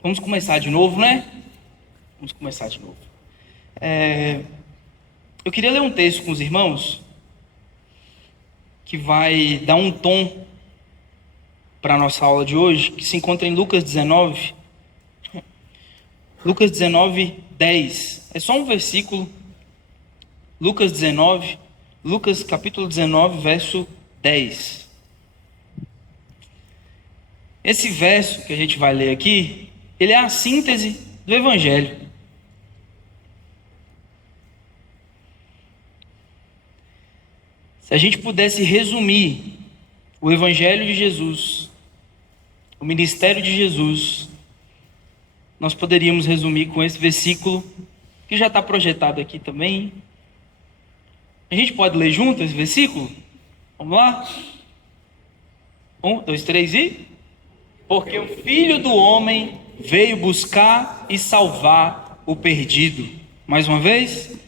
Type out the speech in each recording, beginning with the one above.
Vamos começar de novo, né? Vamos começar de novo. Eu queria ler um texto com os irmãos que vai dar um tom para a nossa aula de hoje, que se encontra em Lucas 19. Lucas 19, 10. É só um versículo. Lucas 19, Lucas capítulo 19, verso 10. Esse verso que a gente vai ler aqui, ele é a síntese do Evangelho. Se a gente pudesse resumir o Evangelho de Jesus, o ministério de Jesus, nós poderíamos resumir com esse versículo, que já está projetado aqui também. A gente pode ler junto esse versículo? Vamos lá? 1, 2, 3 e... Porque o Filho do Homem veio buscar e salvar o perdido. Mais uma vez.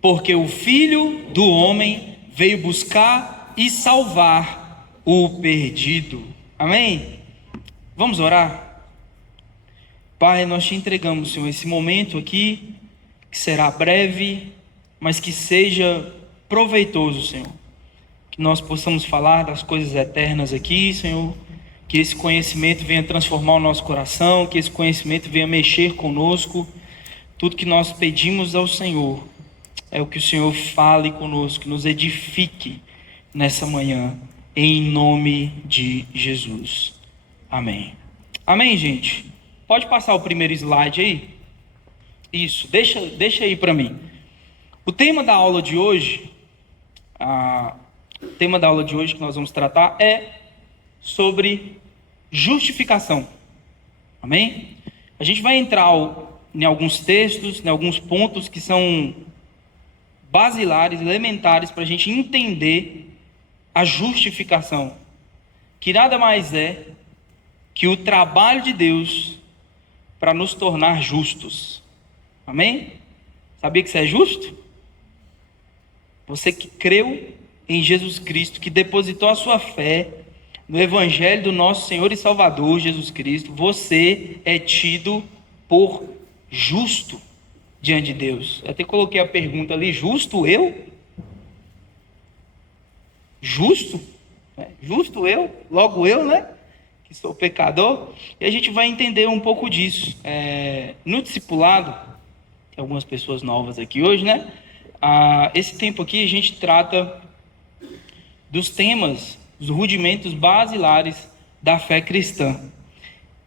Porque o Filho do Homem veio buscar e salvar o perdido. Amém? Vamos orar? Pai, nós te entregamos, Senhor, esse momento aqui, que será breve, mas que seja proveitoso, Senhor. Que nós possamos falar das coisas eternas aqui, Senhor. Que esse conhecimento venha transformar o nosso coração, que esse conhecimento venha mexer conosco. Tudo que nós pedimos ao Senhor é o que o Senhor fale conosco, que nos edifique nessa manhã, em nome de Jesus. Amém. Amém, gente? Pode passar o primeiro slide aí? Isso, deixa aí para mim. O tema da aula de hoje, que nós vamos tratar é sobre justificação. Amém? A gente vai entrar em alguns textos, em alguns pontos que são basilares, elementares, para a gente entender a justificação, que nada mais é que o trabalho de Deus para nos tornar justos. Amém? Sabia que você é justo? Você que creu em Jesus Cristo, que depositou a sua fé no Evangelho do nosso Senhor e Salvador Jesus Cristo, você é tido por justo diante de Deus. Eu até coloquei a pergunta ali: justo eu? Justo? Justo eu? Logo eu, né? Que sou pecador. E a gente vai entender um pouco disso. No discipulado, tem algumas pessoas novas aqui hoje, né? Esse tempo aqui a gente trata dos temas, os rudimentos basilares da fé cristã.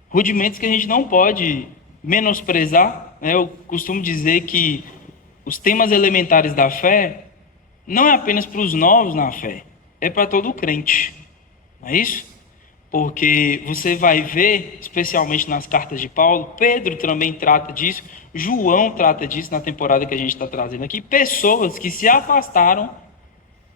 Rudimentos que a gente não pode menosprezar, né? Eu costumo dizer que os temas elementares da fé não é apenas para os novos na fé, é para todo crente, não é isso? Porque você vai ver, especialmente nas cartas de Paulo, Pedro também trata disso, João trata disso na temporada que a gente está trazendo aqui, pessoas que se afastaram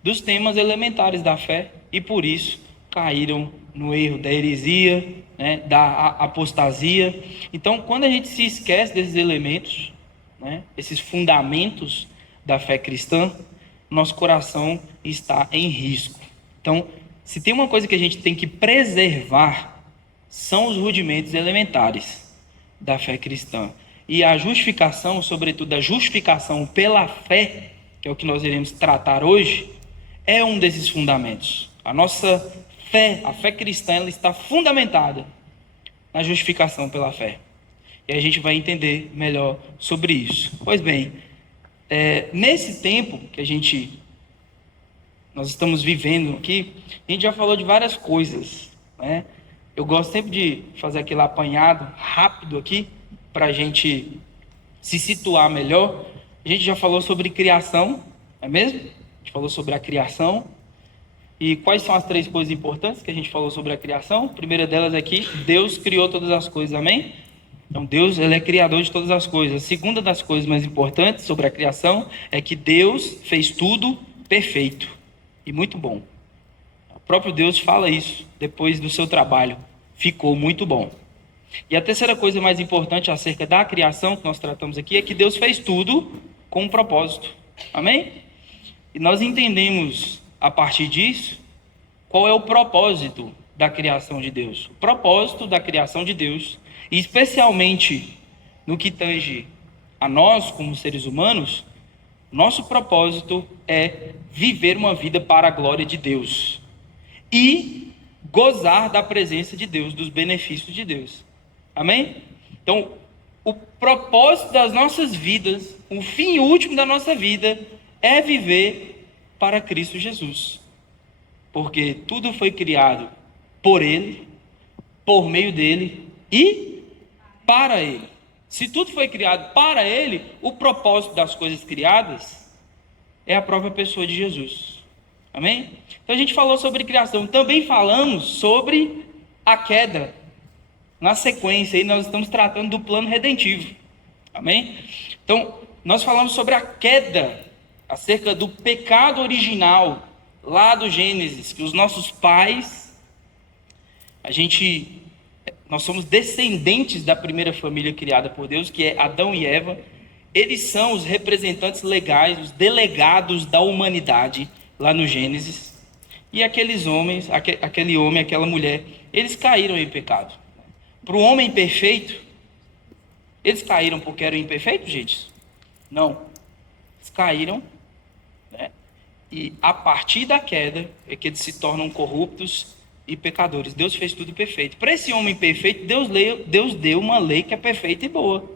dos temas elementares da fé e por isso caíram no erro da heresia, né, da apostasia. Então, quando a gente se esquece desses elementos, né, esses fundamentos da fé cristã, nosso coração está em risco. Então, se tem uma coisa que a gente tem que preservar, são os rudimentos elementares da fé cristã. E a justificação, sobretudo a justificação pela fé, que é o que nós iremos tratar hoje, é um desses fundamentos. A nossa fé, a fé cristã, ela está fundamentada na justificação pela fé. E a gente vai entender melhor sobre isso. Pois bem, nesse tempo que nós estamos vivendo aqui, a gente já falou de várias coisas, né? Eu gosto sempre de fazer aquele apanhado rápido aqui, para a gente se situar melhor. A gente já falou sobre criação, não é mesmo? A gente falou sobre a criação. E quais são as 3 coisas importantes que a gente falou sobre a criação? A primeira delas é que Deus criou todas as coisas, amém? Então Deus, ele é criador de todas as coisas. A segunda das coisas mais importantes sobre a criação é que Deus fez tudo perfeito e muito bom. O próprio Deus fala isso depois do seu trabalho. Ficou muito bom. E a terceira coisa mais importante acerca da criação que nós tratamos aqui é que Deus fez tudo com um propósito. Amém? E nós entendemos, a partir disso, qual é o propósito da criação de Deus. O propósito da criação de Deus, e especialmente no que tange a nós como seres humanos, nosso propósito é viver uma vida para a glória de Deus e gozar da presença de Deus, dos benefícios de Deus. Amém? Então, o propósito das nossas vidas, o fim último da nossa vida, é viver para Cristo Jesus. Porque tudo foi criado por Ele, por meio dEle e para Ele. Se tudo foi criado para Ele, o propósito das coisas criadas é a própria pessoa de Jesus. Amém? Então a gente falou sobre criação. Também falamos sobre a queda. Na sequência, aí nós estamos tratando do plano redentivo. Amém? Então, nós falamos sobre a queda, acerca do pecado original, lá do Gênesis, que os nossos pais, nós somos descendentes da primeira família criada por Deus, que é Adão e Eva. Eles são os representantes legais, os delegados da humanidade, lá no Gênesis. E aqueles homens, aquele homem, aquela mulher, eles caíram em pecado. Para o homem perfeito, eles caíram porque eram imperfeitos, gente? Não. Eles caíram, né? E a partir da queda é que eles se tornam corruptos e pecadores. Deus fez tudo perfeito. Para esse homem perfeito, Deus deu uma lei que é perfeita e boa.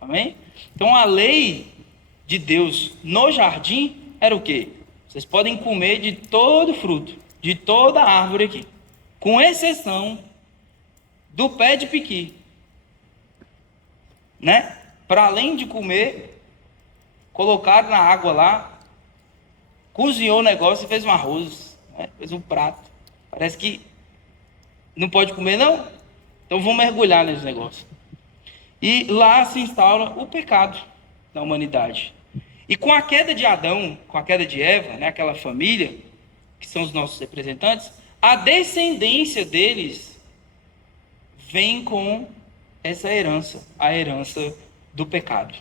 Amém? Então a lei de Deus no jardim era o quê? Vocês podem comer de todo fruto, de toda árvore aqui, com exceção do pé de piqui, né? Para além de comer, colocaram na água lá, cozinhou o negócio e fez um arroz, né? Fez um prato. Parece que não pode comer, não? Então vamos mergulhar nesse negócio. E lá se instala o pecado da humanidade. E com a queda de Adão, com a queda de Eva, né, aquela família, que são os nossos representantes, a descendência deles vem com essa herança, a herança do pecado.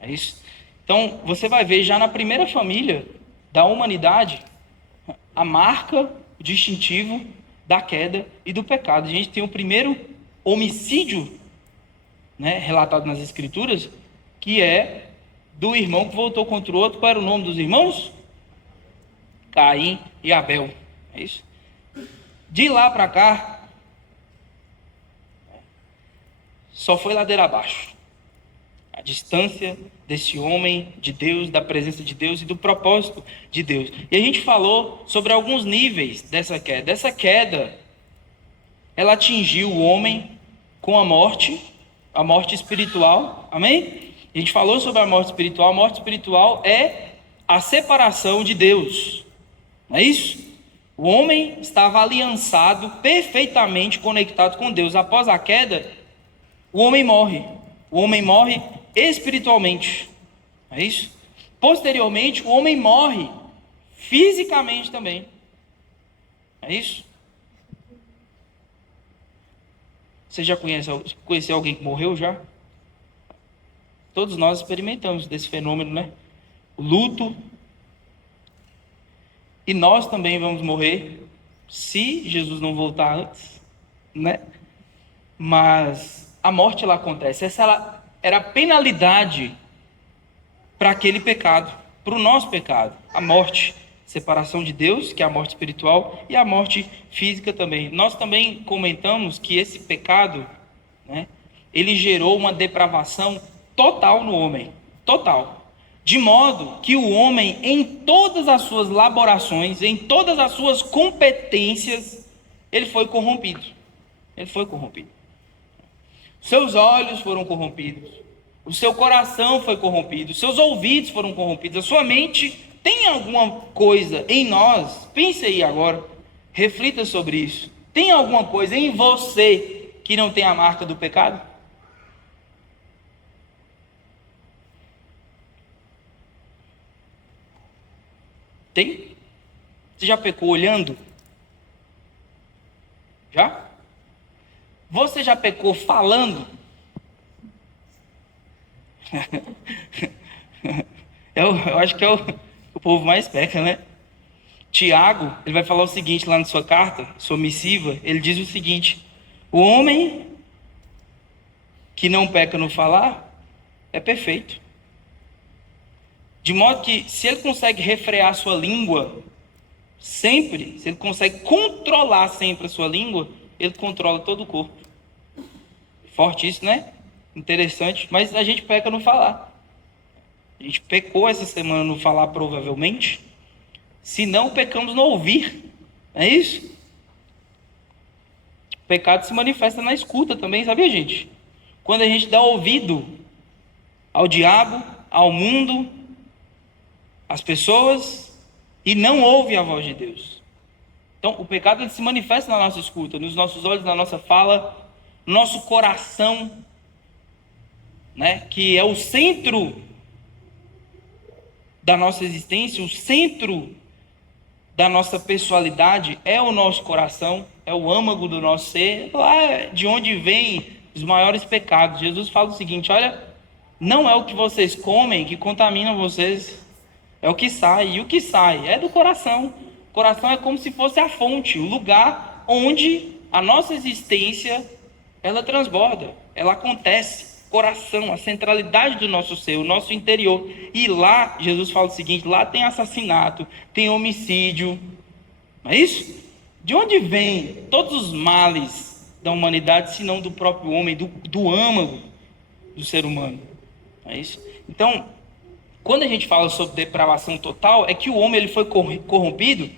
É isso? Então, você vai ver já na primeira família da humanidade a marca, o distintivo da queda e do pecado. A gente tem o primeiro homicídio, né, relatado nas Escrituras, que é do irmão que voltou contra o outro. Qual era o nome dos irmãos? Caim e Abel. É isso? De lá para cá, só foi ladeira abaixo. A distância desse homem de Deus, da presença de Deus e do propósito de Deus. E a gente falou sobre alguns níveis dessa queda. Essa queda, ela atingiu o homem com a morte espiritual. Amém? A gente falou sobre a morte espiritual. A morte espiritual é a separação de Deus. Não é isso? O homem estava aliançado, perfeitamente conectado com Deus. Após a queda, o homem morre. O homem morre espiritualmente. É isso? Posteriormente, o homem morre fisicamente também. É isso? Você já conheceu alguém que morreu já? Todos nós experimentamos desse fenômeno, né? O luto. E nós também vamos morrer se Jesus não voltar antes, né? Mas a morte ela acontece. Essa era a penalidade para aquele pecado, para o nosso pecado. A morte, separação de Deus, que é a morte espiritual, e a morte física também. Nós também comentamos que esse pecado, né, ele gerou uma depravação total no homem. Total. De modo que o homem, em todas as suas laborações, em todas as suas competências, ele foi corrompido. Ele foi corrompido. Seus olhos foram corrompidos. O seu coração foi corrompido. Seus ouvidos foram corrompidos. A sua mente tem alguma coisa em nós? Pense aí agora. Reflita sobre isso. Tem alguma coisa em você que não tem a marca do pecado? Tem? Você já pecou olhando? Já? Você já pecou falando? Eu acho que é o povo mais peca, né? Tiago, ele vai falar o seguinte lá na sua carta, sua missiva, ele diz o seguinte: o homem que não peca no falar é perfeito. De modo que, se ele consegue refrear a sua língua sempre, se ele consegue controlar sempre a sua língua, ele controla todo o corpo. Forte isso, né? Interessante. Mas a gente peca no falar. A gente pecou essa semana no falar, provavelmente. Se não, pecamos no ouvir. É isso? O pecado se manifesta na escuta também, sabia, gente? Quando a gente dá ouvido ao diabo, ao mundo, às pessoas, e não ouve a voz de Deus. Então, o pecado ele se manifesta na nossa escuta, nos nossos olhos, na nossa fala, no nosso coração, né? Que é o centro da nossa existência, o centro da nossa personalidade é o nosso coração, é o âmago do nosso ser, lá de onde vem os maiores pecados. Jesus fala o seguinte: olha, não é o que vocês comem que contamina vocês, é o que sai. E o que sai é do coração. O coração é como se fosse a fonte, o lugar onde a nossa existência ela transborda, ela acontece. Coração, a centralidade do nosso ser, o nosso interior. E lá, Jesus fala o seguinte: lá tem assassinato, tem homicídio. Não é isso? De onde vem todos os males da humanidade, se não do próprio homem, do âmago do ser humano? Não é isso? Então, quando a gente fala sobre depravação total, é que o homem ele foi corrompido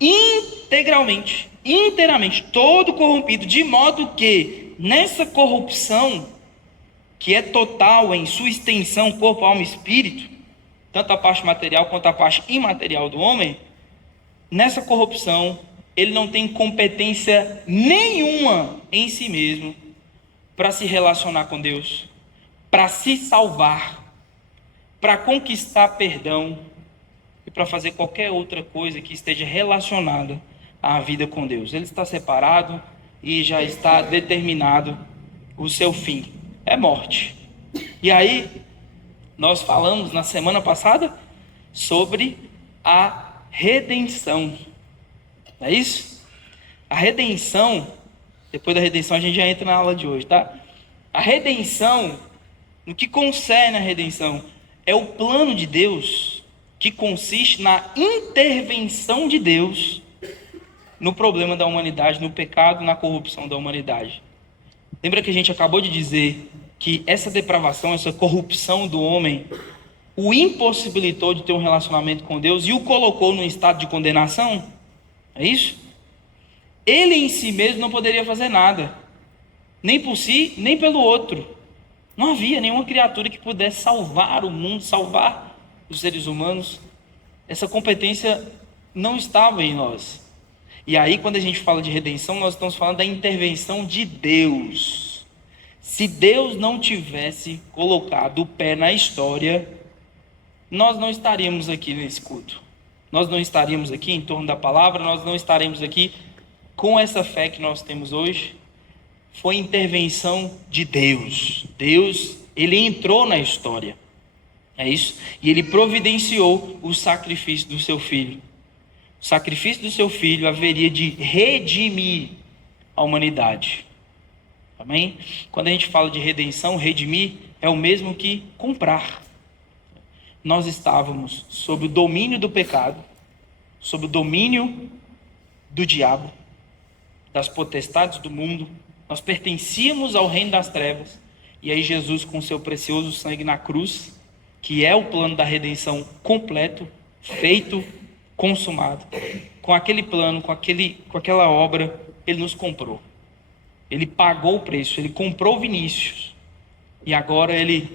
integralmente, inteiramente, todo corrompido, de modo que nessa corrupção, que é total em sua extensão, corpo, alma e espírito, tanto a parte material quanto a parte imaterial do homem, nessa corrupção, ele não tem competência nenhuma em si mesmo para se relacionar com Deus, para se salvar, para conquistar perdão e para fazer qualquer outra coisa que esteja relacionada à vida com Deus. Ele está separado e já está determinado o seu fim. É morte. E aí, nós falamos na semana passada sobre a redenção. Não é isso? A redenção, depois da redenção a gente já entra na aula de hoje, tá? A redenção, no que concerne a redenção, é o plano de Deus que consiste na intervenção de Deus no problema da humanidade, no pecado, na corrupção da humanidade. Lembra que a gente acabou de dizer que essa depravação, essa corrupção do homem, o impossibilitou de ter um relacionamento com Deus e o colocou num estado de condenação? É isso? Ele em si mesmo não poderia fazer nada, nem por si, nem pelo outro. Não havia nenhuma criatura que pudesse salvar o mundo, salvar os seres humanos. Essa competência não estava em nós. E aí, quando a gente fala de redenção, nós estamos falando da intervenção de Deus. Se Deus não tivesse colocado o pé na história, nós não estaríamos aqui nesse culto. Nós não estaríamos aqui em torno da palavra, nós não estaremos aqui com essa fé que nós temos hoje. Foi intervenção de Deus. Deus, ele entrou na história. É isso? E ele providenciou o sacrifício do seu filho. O sacrifício do seu filho haveria de redimir a humanidade. Amém? Quando a gente fala de redenção, redimir é o mesmo que comprar. Nós estávamos sob o domínio do pecado, sob o domínio do diabo, das potestades do mundo. Nós pertencíamos ao reino das trevas. E aí Jesus, com seu precioso sangue na cruz, que é o plano da redenção completo, feito, consumado, com aquele plano, com aquela obra, ele nos comprou. Ele pagou o preço, ele comprou Vinícius. E agora ele,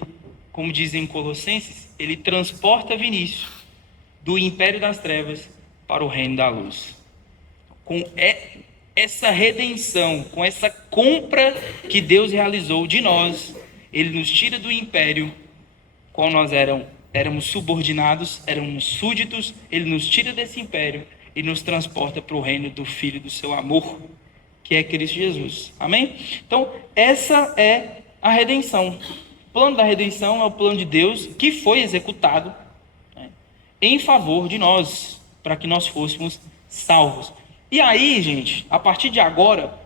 como dizem em Colossenses, ele transporta Vinícius do império das trevas para o reino da luz. Com essa redenção, com essa compra que Deus realizou de nós, ele nos tira do império qual nós éramos subordinados, éramos súditos, ele nos tira desse império e nos transporta para o reino do Filho do seu amor, que é Cristo Jesus. Amém? Então, essa é a redenção. O plano da redenção é o plano de Deus que foi executado, né, em favor de nós. para que nós fôssemos salvos. E aí, gente, a partir de agora,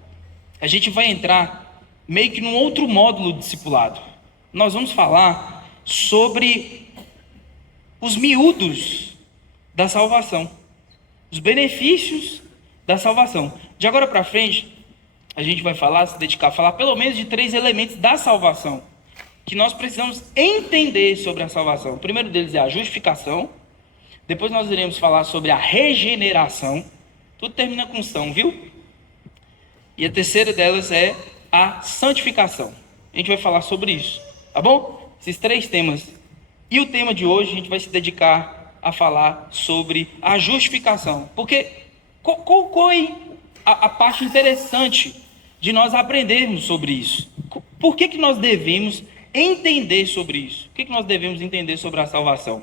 a gente vai entrar meio que num outro módulo discipulado. Nós vamos falar sobre os miúdos da salvação, os benefícios da salvação. De agora para frente, a gente vai se dedicar a falar pelo menos de 3 elementos da salvação que nós precisamos entender sobre a salvação. O primeiro deles é a justificação. Depois nós iremos falar sobre a regeneração. Tudo termina com são, viu? E a terceira delas é a santificação. A gente vai falar sobre isso, tá bom? Esses 3 temas. E o tema de hoje a gente vai se dedicar a falar sobre a justificação. Porque qual é a parte interessante de nós aprendermos sobre isso? Por que nós devemos entender sobre isso? O que nós devemos entender sobre a salvação?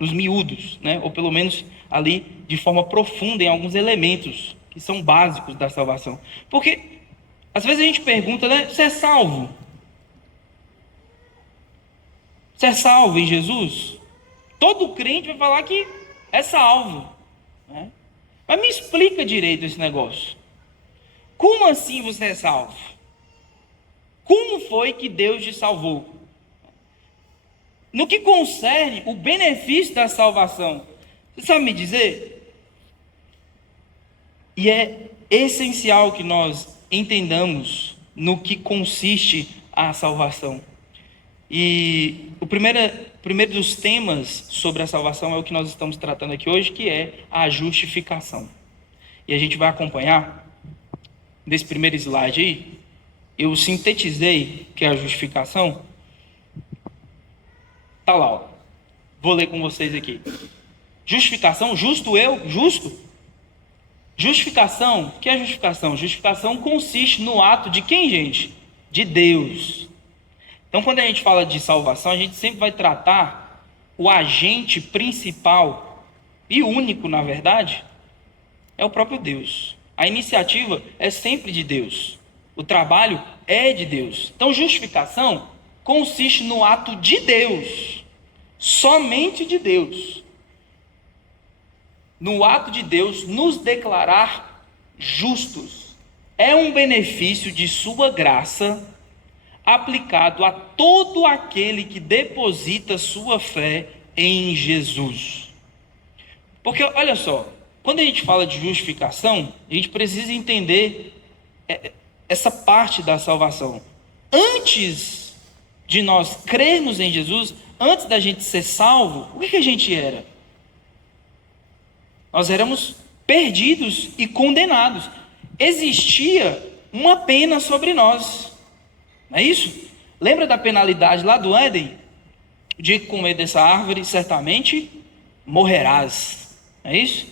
Nos miúdos, né? Ou pelo menos ali de forma profunda em alguns elementos que são básicos da salvação. Porque às vezes a gente pergunta, né? Você é salvo? Você é salvo em Jesus? Todo crente vai falar que é salvo, né? Mas me explica direito esse negócio. Como assim você é salvo? Como foi que Deus te salvou? No que concerne o benefício da salvação, você sabe me dizer? E é essencial que nós entendamos no que consiste a salvação. E o primeiro dos temas sobre a salvação é o que nós estamos tratando aqui hoje, que é a justificação. E a gente vai acompanhar nesse primeiro slide aí. Eu sintetizei que é a justificação. Tá lá, ó. Vou ler com vocês aqui. Justificação, justo eu, justo. Justificação, o que é justificação? Justificação consiste no ato de quem, gente? De Deus. Então, quando a gente fala de salvação, a gente sempre vai tratar o agente principal e único, na verdade, é o próprio Deus. A iniciativa é sempre de Deus. O trabalho é de Deus. Então, justificação consiste no ato de Deus, somente de Deus. No ato de Deus nos declarar justos. É um benefício de sua graça aplicado a todo aquele que deposita sua fé em Jesus. Porque, olha só, quando a gente fala de justificação, a gente precisa entender essa parte da salvação. Antes de nós crermos em Jesus, antes da gente ser salvo, o que a gente era? Nós éramos perdidos e condenados. Existia uma pena sobre nós. Não é isso? Lembra da penalidade lá do Éden? O dia que comer dessa árvore, certamente morrerás. Não é isso?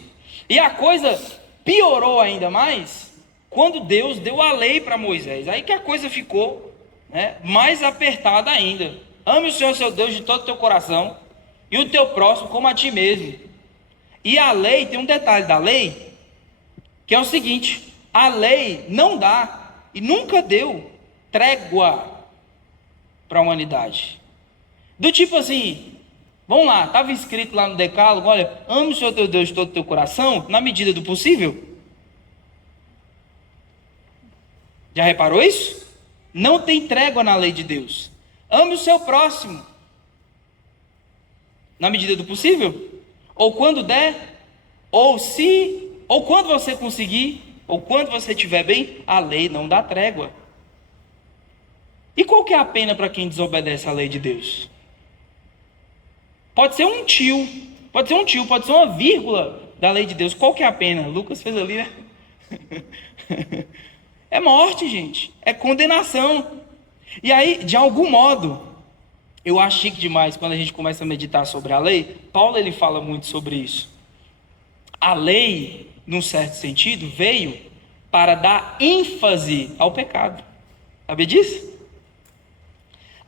E a coisa piorou ainda mais quando Deus deu a lei para Moisés. Aí que a coisa ficou, né, mais apertada ainda. Ame o Senhor seu Deus de todo o teu coração e o teu próximo como a ti mesmo. E a lei, tem um detalhe da lei, que é o seguinte: a lei não dá e nunca deu trégua para a humanidade. Do tipo assim, vamos lá, estava escrito lá no decálogo, olha, ame o Senhor teu Deus de todo o teu coração, na medida do possível. Já reparou isso? Não tem trégua na lei de Deus. Ame o seu próximo, na medida do possível, ou quando der, ou quando você conseguir, ou quando você estiver bem, a lei não dá trégua. E qual que é a pena para quem desobedece à lei de Deus? Pode ser um tio, pode ser uma vírgula da lei de Deus. Qual que é a pena? Lucas fez ali, né? É morte, gente. É condenação. E aí, de algum modo, eu acho chique demais quando a gente começa a meditar sobre a lei. Paulo, ele fala muito sobre isso. A lei, num certo sentido, veio para dar ênfase ao pecado. Sabe disso?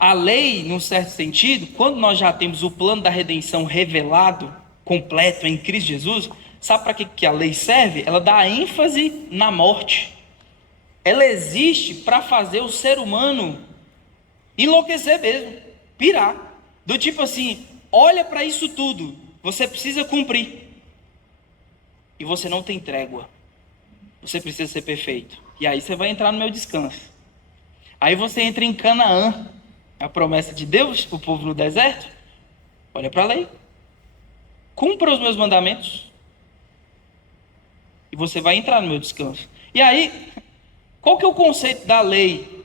A lei, num certo sentido, quando nós já temos o plano da redenção revelado, completo em Cristo Jesus, sabe para que a lei serve? Ela dá ênfase na morte. Ela existe para fazer o ser humano enlouquecer mesmo, pirar. Do tipo assim, olha para isso tudo, você precisa cumprir. e você não tem trégua. Você precisa ser perfeito. E aí você vai entrar no meu descanso. Aí você entra em Canaã, a promessa de Deus para o povo no deserto. Olha para a lei. Cumpra os meus mandamentos. E você vai entrar no meu descanso. E aí, qual que é o conceito da lei?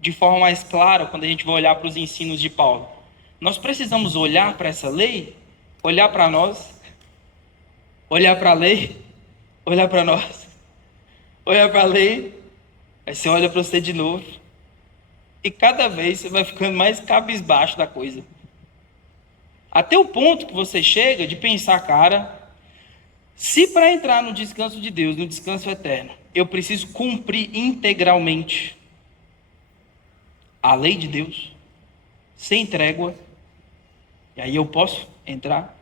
De forma mais clara, quando a gente vai olhar para os ensinos de Paulo. Nós precisamos olhar para essa lei, olhar para nós, olhar para a lei, olhar para nós, olhar para a lei, aí você olha para você de novo. E cada vez você vai ficando mais cabisbaixo da coisa. Até o ponto que você chega de pensar, cara, se para entrar no descanso de Deus, no descanso eterno, eu preciso cumprir integralmente a lei de Deus, sem trégua, e aí eu posso entrar?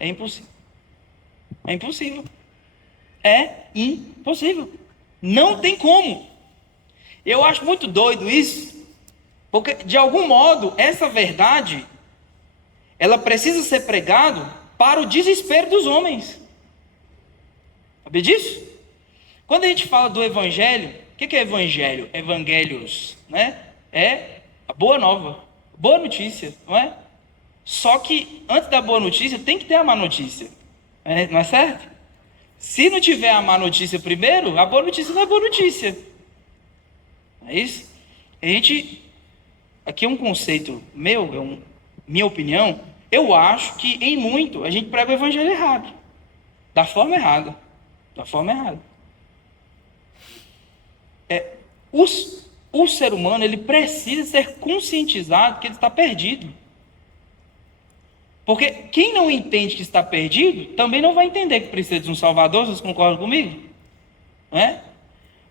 É impossível. É impossível. É impossível. Não tem como. Eu acho muito doido isso, porque de algum modo essa verdade ela precisa ser pregada para o desespero dos homens. Sabe disso? Quando a gente fala do evangelho, o que é evangelho? Evangelios, né? É a boa nova, boa notícia, não é? Só que antes da boa notícia tem que ter a má notícia, não é certo? Se não tiver a má notícia primeiro, a boa notícia não é boa notícia. É isso? Aqui é um conceito meu, minha opinião, eu acho que em muito a gente prega o evangelho errado, da forma errada, O ser humano, ele precisa ser conscientizado que ele está perdido. Porque quem não entende que está perdido, também não vai entender que precisa de um Salvador. Vocês concordam comigo?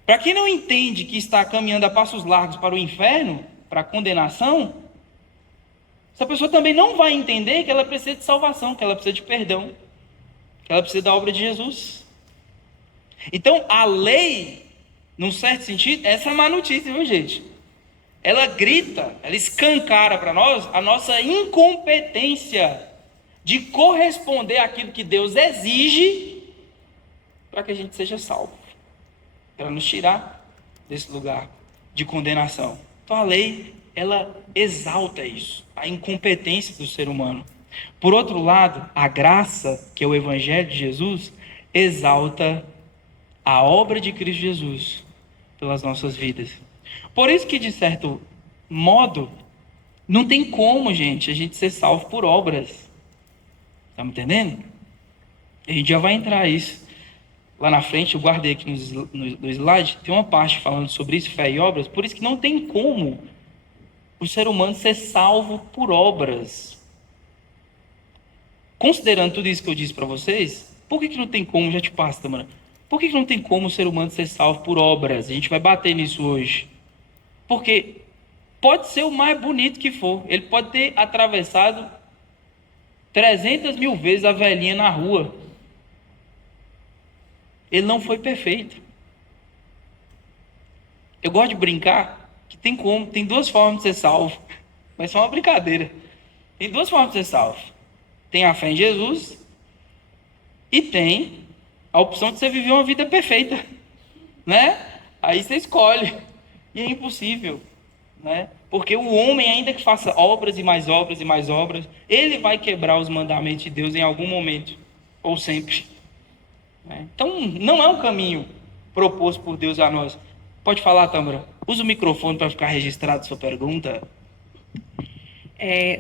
Para quem não entende que está caminhando a passos largos para o inferno, para a condenação, essa pessoa também não vai entender que ela precisa de salvação, que ela precisa de perdão, que ela precisa da obra de Jesus. Então, a lei, num certo sentido, essa é uma má notícia, viu, gente? Ela grita, ela escancara para nós a nossa incompetência de corresponder àquilo que Deus exige para que a gente seja salvo, para nos tirar desse lugar de condenação. Então a lei, ela exalta isso, a incompetência do ser humano. Por outro lado, a graça, que é o evangelho de Jesus, exalta a obra de Cristo Jesus pelas nossas vidas. Por isso que, de certo modo, não tem como, gente, a gente ser salvo por obras. Está me entendendo? A gente já vai entrar isso. Lá na frente, eu guardei aqui no slide, tem uma parte falando sobre isso, fé e obras. Por isso que não tem como o ser humano ser salvo por obras. Considerando tudo isso que eu disse para vocês, por que não tem como, já te passo, Tamara, por que não tem como o ser humano ser salvo por obras? A gente vai bater nisso hoje. Porque pode ser o mais bonito que for, ele pode ter atravessado 300 mil vezes a velhinha na rua. Ele não foi perfeito. Eu gosto de brincar que tem duas formas de ser salvo. Mas é uma brincadeira. Tem duas formas de ser salvo. Tem a fé em Jesus e tem a opção de você viver uma vida perfeita, né? Aí você escolhe. E é impossível, né? Porque o homem, ainda que faça obras e mais obras e mais obras, ele vai quebrar os mandamentos de Deus em algum momento, ou sempre. Então, não é um caminho proposto por Deus a nós. Pode falar, Tâmara. Usa o microfone para ficar registrado a sua pergunta.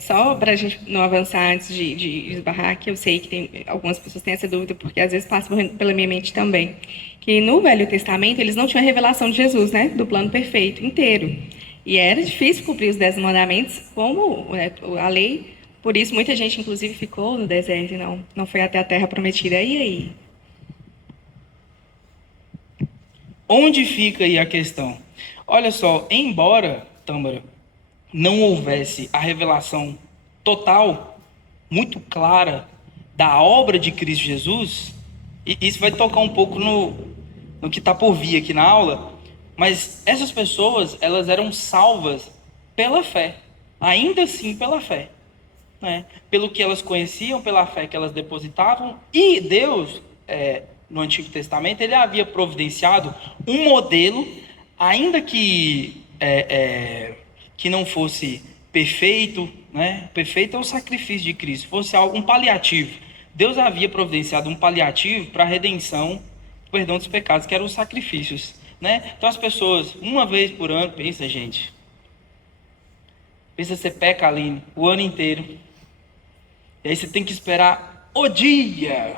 Só para a gente não avançar antes de esbarrar, que eu sei que algumas pessoas têm essa dúvida, porque às vezes passa pela minha mente também, que no Velho Testamento eles não tinham a revelação de Jesus, né, do plano perfeito inteiro. E era difícil cumprir os 10 mandamentos como a lei, por isso muita gente inclusive ficou no deserto e não foi até a terra prometida. E aí? Onde fica aí a questão? Olha só, embora, Tâmara, não houvesse a revelação total, muito clara, da obra de Cristo Jesus, e isso vai tocar um pouco no que está por vir aqui na aula, mas essas pessoas, elas eram salvas pela fé, ainda assim pela fé, né? Pelo que elas conheciam, pela fé que elas depositavam, e Deus no Antigo Testamento, ele havia providenciado um modelo, ainda que não fosse perfeito, né? Perfeito é o sacrifício de Cristo, fosse algo, um paliativo. Deus havia providenciado um paliativo para a redenção, perdão dos pecados, que eram os sacrifícios, né? Então as pessoas, uma vez por ano, pensa, gente, você peca, Aline, o ano inteiro, e aí você tem que esperar o dia.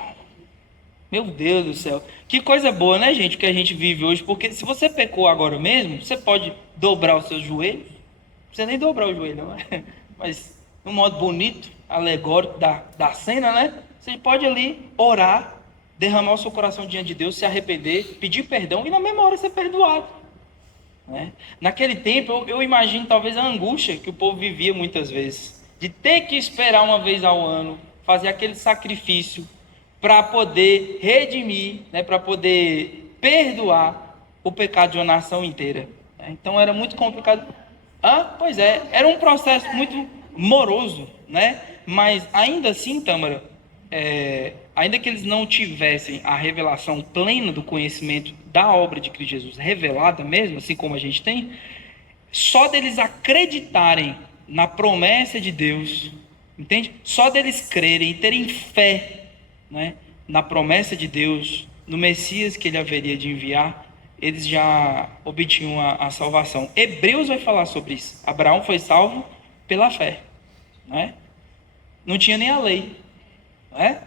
Meu Deus do céu, que coisa boa, né, gente, que a gente vive hoje, porque se você pecou agora mesmo, você pode dobrar os seus joelhos, não precisa nem dobrar o joelho, não é? Mas de um modo bonito, alegórico da cena, né? Você pode ali orar, derramar o seu coração diante de Deus, se arrepender, pedir perdão e na mesma hora ser perdoado, né? Naquele tempo, eu imagino talvez a angústia que o povo vivia muitas vezes, de ter que esperar uma vez ao ano, fazer aquele sacrifício para poder redimir, né, para poder perdoar o pecado de uma nação inteira. Então era muito complicado. Pois é, era um processo muito moroso, né? Mas ainda assim, Tâmara, ainda que eles não tivessem a revelação plena do conhecimento da obra de Cristo Jesus, revelada mesmo, assim como a gente tem, só deles acreditarem na promessa de Deus, entende? Só deles crerem e terem fé, né, na promessa de Deus, no Messias que ele haveria de enviar, eles já obtinham a salvação. Hebreus vai falar sobre isso. Abraão foi salvo pela fé, né? Não tinha nem a lei, né?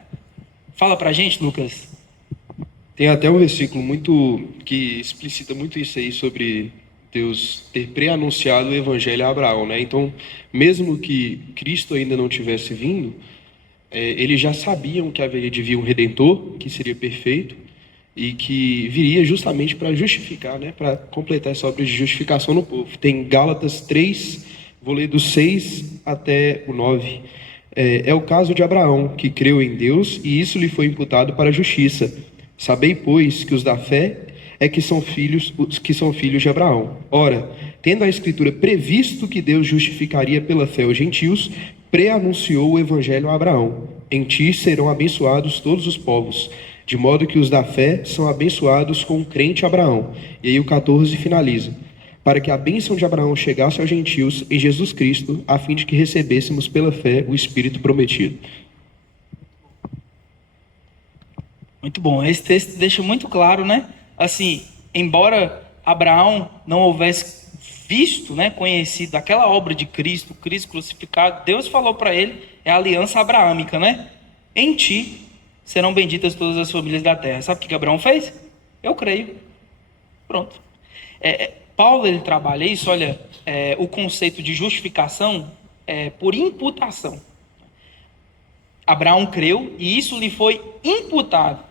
Fala pra gente, Lucas. Tem até um versículo que explicita muito isso aí, sobre Deus ter pré-anunciado o evangelho a Abraão, né? Então, mesmo que Cristo ainda não tivesse vindo, eles já sabiam que haveria de vir um Redentor, que seria perfeito, e que viria justamente para justificar, né? Para completar essa obra de justificação no povo. Tem Gálatas 3, vou ler do 6 até o 9. É o caso de Abraão, que creu em Deus, e isso lhe foi imputado para a justiça. Sabei, pois, que os da fé os que são filhos de Abraão. Ora, tendo a Escritura previsto que Deus justificaria pela fé os gentios, pré-anunciou o evangelho a Abraão. Em ti serão abençoados todos os povos, de modo que os da fé são abençoados com o crente Abraão. E aí o 14 finaliza: para que a bênção de Abraão chegasse aos gentios em Jesus Cristo, a fim de que recebêssemos pela fé o Espírito prometido. Muito bom, esse texto deixa muito claro, né? Assim, embora Abraão não houvesse visto, né, conhecido aquela obra de Cristo, Cristo crucificado, Deus falou para ele, é a aliança abraâmica, né? Em ti serão benditas todas as famílias da terra. Sabe o que Abraão fez? Eu creio. Pronto. Paulo, ele trabalha isso, olha, o conceito de justificação por imputação. Abraão creu e isso lhe foi imputado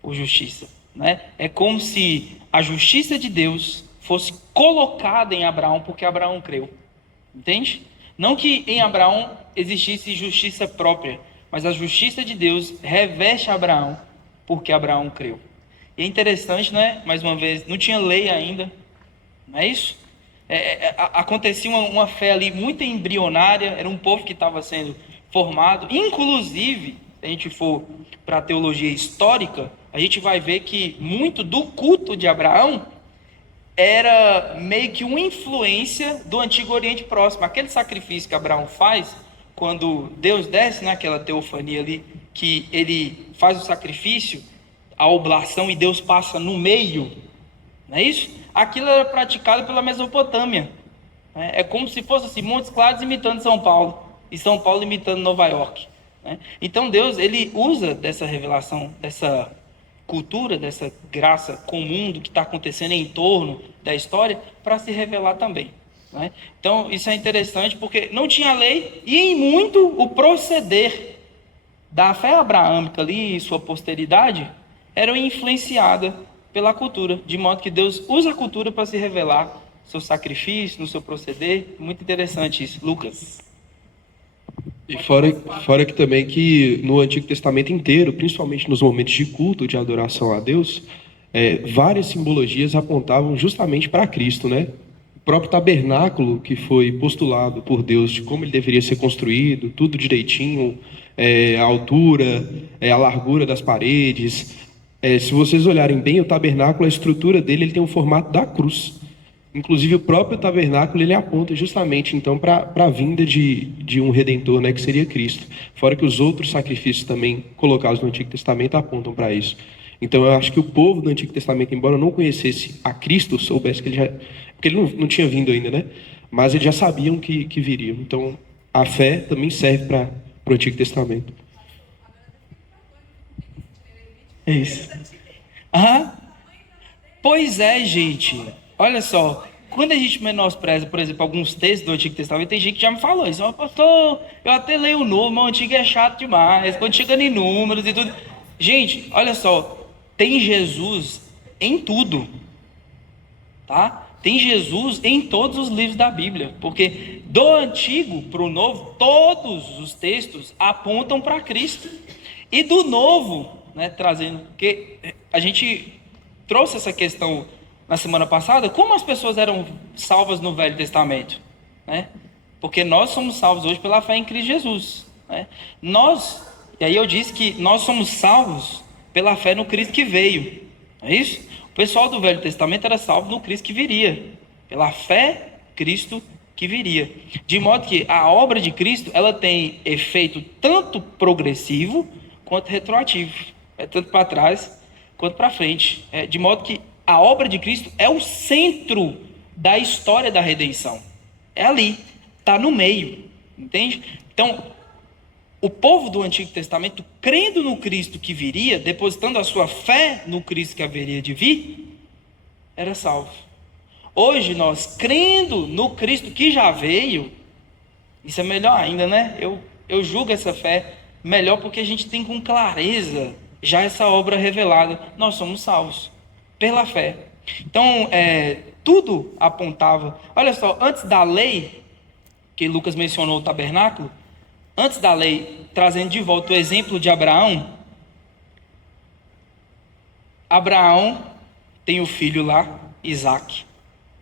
por justiça, né? É como se a justiça de Deus fosse colocada em Abraão porque Abraão creu, entende? Não que em Abraão existisse justiça própria, mas a justiça de Deus reveste Abraão porque Abraão creu. E é interessante, né? Mais uma vez, não tinha lei ainda, não é isso? Acontecia uma fé ali muito embrionária, era um povo que estava sendo formado. Inclusive, se a gente for para a teologia histórica, a gente vai ver que muito do culto de Abraão era meio que uma influência do Antigo Oriente Próximo. Aquele sacrifício que Abraão faz, quando Deus desce naquela teofania ali, que ele faz o sacrifício, a oblação, e Deus passa no meio, não é isso? Aquilo era praticado pela Mesopotâmia. É como se fosse assim, Montes Claros imitando São Paulo, e São Paulo imitando Nova York, né? Então Deus, ele usa dessa revelação, dessa cultura, dessa graça comum do que está acontecendo em torno da história, para se revelar também, né? Então isso é interessante, porque não tinha lei, e em muito o proceder da fé abraâmica ali e sua posteridade eram influenciada pela cultura, de modo que Deus usa a cultura para se revelar no seu sacrifício, no seu proceder. Muito interessante isso. Lucas. E fora que também que no Antigo Testamento inteiro, principalmente nos momentos de culto, de adoração a Deus, várias simbologias apontavam justamente para Cristo, né? O próprio tabernáculo que foi postulado por Deus de como ele deveria ser construído, tudo direitinho, a altura, a largura das paredes, Se vocês olharem bem, o tabernáculo, a estrutura dele, ele tem o formato da cruz. Inclusive, o próprio tabernáculo, ele aponta justamente, então, para a vinda de um Redentor, né, que seria Cristo. Fora que os outros sacrifícios também colocados no Antigo Testamento apontam para isso. Então, eu acho que o povo do Antigo Testamento, embora não conhecesse a Cristo, soubesse que ele já... Porque ele não tinha vindo ainda, né? Mas eles já sabiam que viriam. Então, a fé também serve para o Antigo Testamento. É isso. Pois é, gente. Olha só. Quando a gente menospreza, por exemplo, alguns textos do Antigo Testamento, tem gente que já me falou isso. Pastor, eu até leio o Novo, mas o Antigo é chato demais. Quando chega em números e tudo. Gente, olha só. Tem Jesus em tudo. Tá? Tem Jesus em todos os livros da Bíblia. Porque do Antigo para o Novo, todos os textos apontam para Cristo. E do Novo, né, trazendo... Porque a gente trouxe essa questão na semana passada, como as pessoas eram salvas no Velho Testamento, né? Porque nós somos salvos hoje pela fé em Cristo Jesus, né? E aí eu disse que nós somos salvos pela fé no Cristo que veio, não é isso? O pessoal do Velho Testamento era salvo no Cristo que viria, pela fé Cristo que viria, de modo que a obra de Cristo, ela tem efeito tanto progressivo quanto retroativo, tanto para trás quanto para frente, de modo que a obra de Cristo é o centro da história da redenção. É ali, está no meio, entende? Então, o povo do Antigo Testamento, crendo no Cristo que viria, depositando a sua fé no Cristo que haveria de vir, era salvo. Hoje, nós, crendo no Cristo que já veio, isso é melhor ainda, né? Eu julgo essa fé melhor porque a gente tem com clareza já essa obra revelada. Nós somos salvos pela fé. Então, tudo apontava. Olha só, antes da lei, que Lucas mencionou o tabernáculo, antes da lei, trazendo de volta o exemplo de Abraão. Abraão tem o filho lá, Isaque,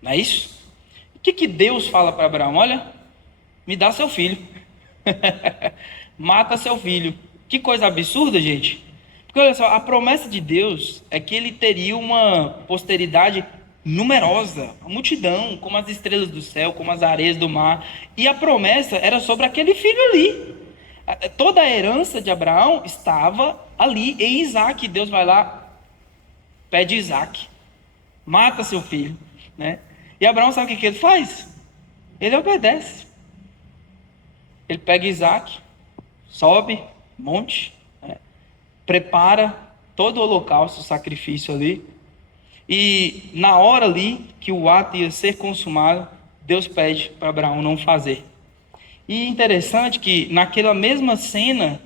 não é isso? O que Deus fala para Abraão? Olha, me dá seu filho. Mata seu filho. Que coisa absurda, gente. Porque olha só, a promessa de Deus é que ele teria uma posteridade numerosa, uma multidão, como as estrelas do céu, como as areias do mar. E a promessa era sobre aquele filho ali. Toda a herança de Abraão estava ali em Isaque. Deus vai lá, pede Isaque, mata seu filho, né? E Abraão sabe o que ele faz? Ele obedece. Ele pega Isaque, sobe monte, prepara todo o holocausto, o sacrifício ali, e na hora ali que o ato ia ser consumado, Deus pede para Abraão não fazer. E interessante que naquela mesma cena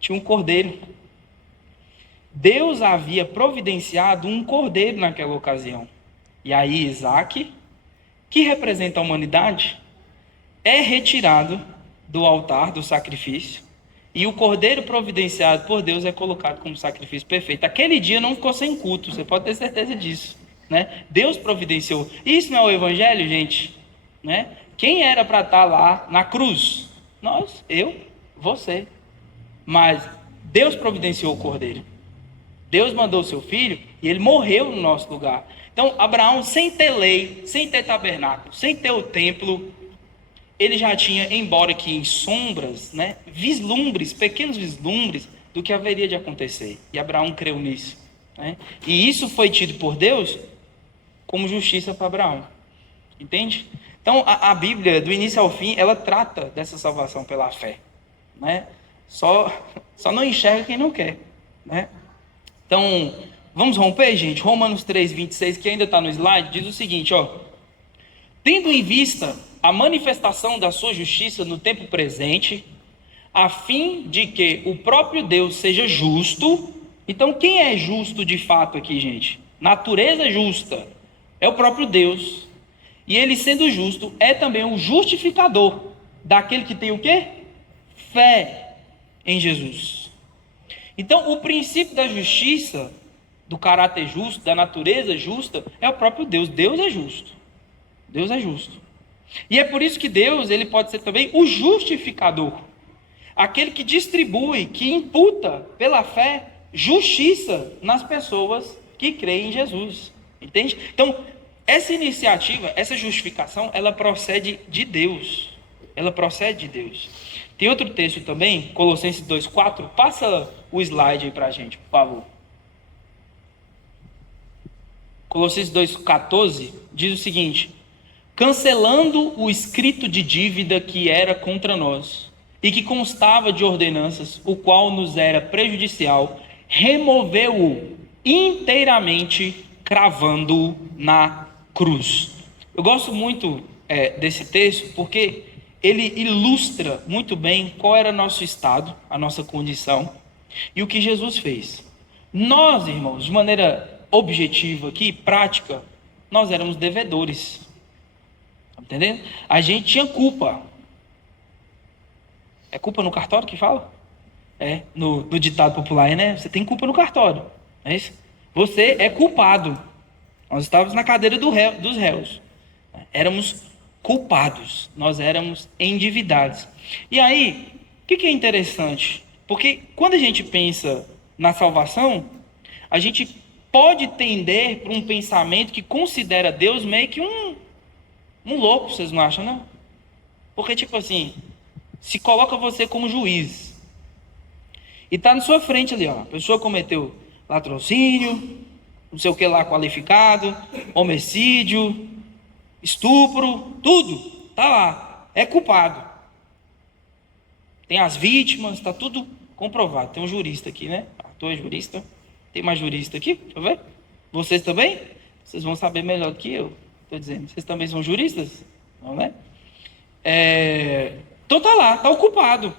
tinha um cordeiro. Deus havia providenciado um cordeiro naquela ocasião. E aí Isaque, que representa a humanidade, é retirado do altar do sacrifício. E o cordeiro providenciado por Deus é colocado como sacrifício perfeito. Aquele dia não ficou sem culto, você pode ter certeza disso, né? Deus providenciou. Isso não é o evangelho, gente? Né? Quem era para estar lá na cruz? Nós, eu, você. Mas Deus providenciou o cordeiro. Deus mandou o seu filho e ele morreu no nosso lugar. Então, Abraão, sem ter lei, sem ter tabernáculo, sem ter o templo, ele já tinha, embora que em sombras, né, vislumbres, pequenos vislumbres do que haveria de acontecer. E Abraão creu nisso, né? E isso foi tido por Deus como justiça para Abraão. Entende? Então, a Bíblia, do início ao fim, ela trata dessa salvação pela fé, né? Só não enxerga quem não quer, né? Então, vamos romper, gente? Romanos 3:26, que ainda está no slide, diz o seguinte, ó: tendo em vista a manifestação da sua justiça no tempo presente, a fim de que o próprio Deus seja justo. Então, quem é justo de fato aqui, gente? Natureza justa é o próprio Deus. E ele, sendo justo, é também o justificador daquele que tem o quê? Fé em Jesus. Então, o princípio da justiça, do caráter justo, da natureza justa, é o próprio Deus. Deus é justo. Deus é justo. E é por isso que Deus, ele pode ser também o justificador. Aquele que distribui, que imputa pela fé justiça nas pessoas que creem em Jesus. Entende? Então, essa iniciativa, essa justificação, ela procede de Deus. Ela procede de Deus. Tem outro texto também, Colossenses 2,4. Passa o slide aí pra gente, por favor. Colossenses 2,14 diz o seguinte: cancelando o escrito de dívida que era contra nós, e que constava de ordenanças, o qual nos era prejudicial, removeu-o inteiramente, cravando-o na cruz. Eu gosto muito desse texto, porque ele ilustra muito bem qual era nosso estado, a nossa condição, e o que Jesus fez. Nós, irmãos, de maneira objetiva aqui, prática, nós éramos devedores. Tá entendendo? A gente tinha culpa. É culpa no cartório que fala? No ditado popular, né? Você tem culpa no cartório. É isso? Você é culpado. Nós estávamos na cadeira dos réus. Éramos culpados. Nós éramos endividados. E aí, o que é interessante? Porque quando a gente pensa na salvação, a gente pode tender para um pensamento que considera Deus meio que um louco, vocês não acham, não? Porque, tipo assim, se coloca você como juiz. E tá na sua frente ali, ó. A pessoa cometeu latrocínio, não sei o que lá qualificado, homicídio, estupro, tudo. Tá lá. É culpado. Tem as vítimas, tá tudo comprovado. Tem um jurista aqui, né? Tu é jurista? Tem mais jurista aqui? Deixa eu ver. Vocês também? Vocês vão saber melhor do que eu. Estou dizendo. Vocês também são juristas? Não, né? Então tá lá, tá o culpado.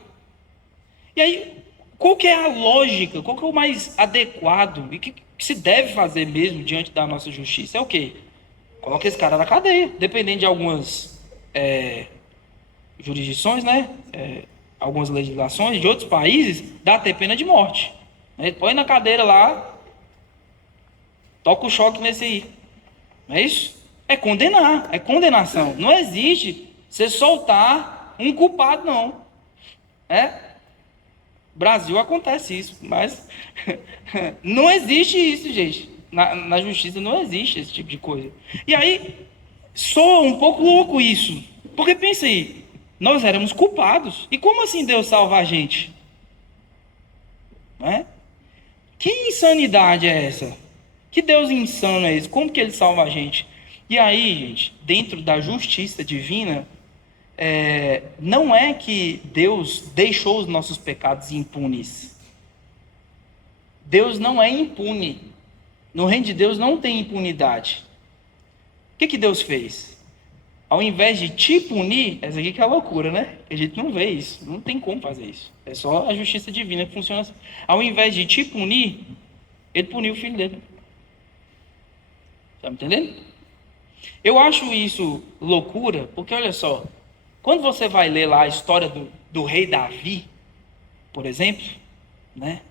E aí, qual que é a lógica? Qual que é o mais adequado? E o que se deve fazer mesmo diante da nossa justiça? É o quê? Coloca esse cara na cadeia. Dependendo de algumas jurisdições, né? Algumas legislações de outros países, dá até pena de morte. Põe na cadeira lá, toca o choque nesse aí. Não é isso? É condenar, é condenação. Não existe você soltar um culpado, não. Brasil acontece isso, mas não existe isso, gente. Na justiça não existe esse tipo de coisa. E aí, soa um pouco louco isso. Porque pensa aí, nós éramos culpados. E como assim Deus salva a gente? Não é? Que insanidade é essa? Que Deus insano é esse? Como que ele salva a gente? E aí, gente, dentro da justiça divina, não é que Deus deixou os nossos pecados impunes. Deus não é impune. No reino de Deus não tem impunidade. O que Deus fez? Ao invés de te punir, essa aqui que é a loucura, né? A gente não vê isso, não tem como fazer isso. É só a justiça divina que funciona assim. Ao invés de te punir, ele puniu o filho dele. Está me entendendo? Eu acho isso loucura, porque olha só, quando você vai ler lá a história do rei Davi, por exemplo, né?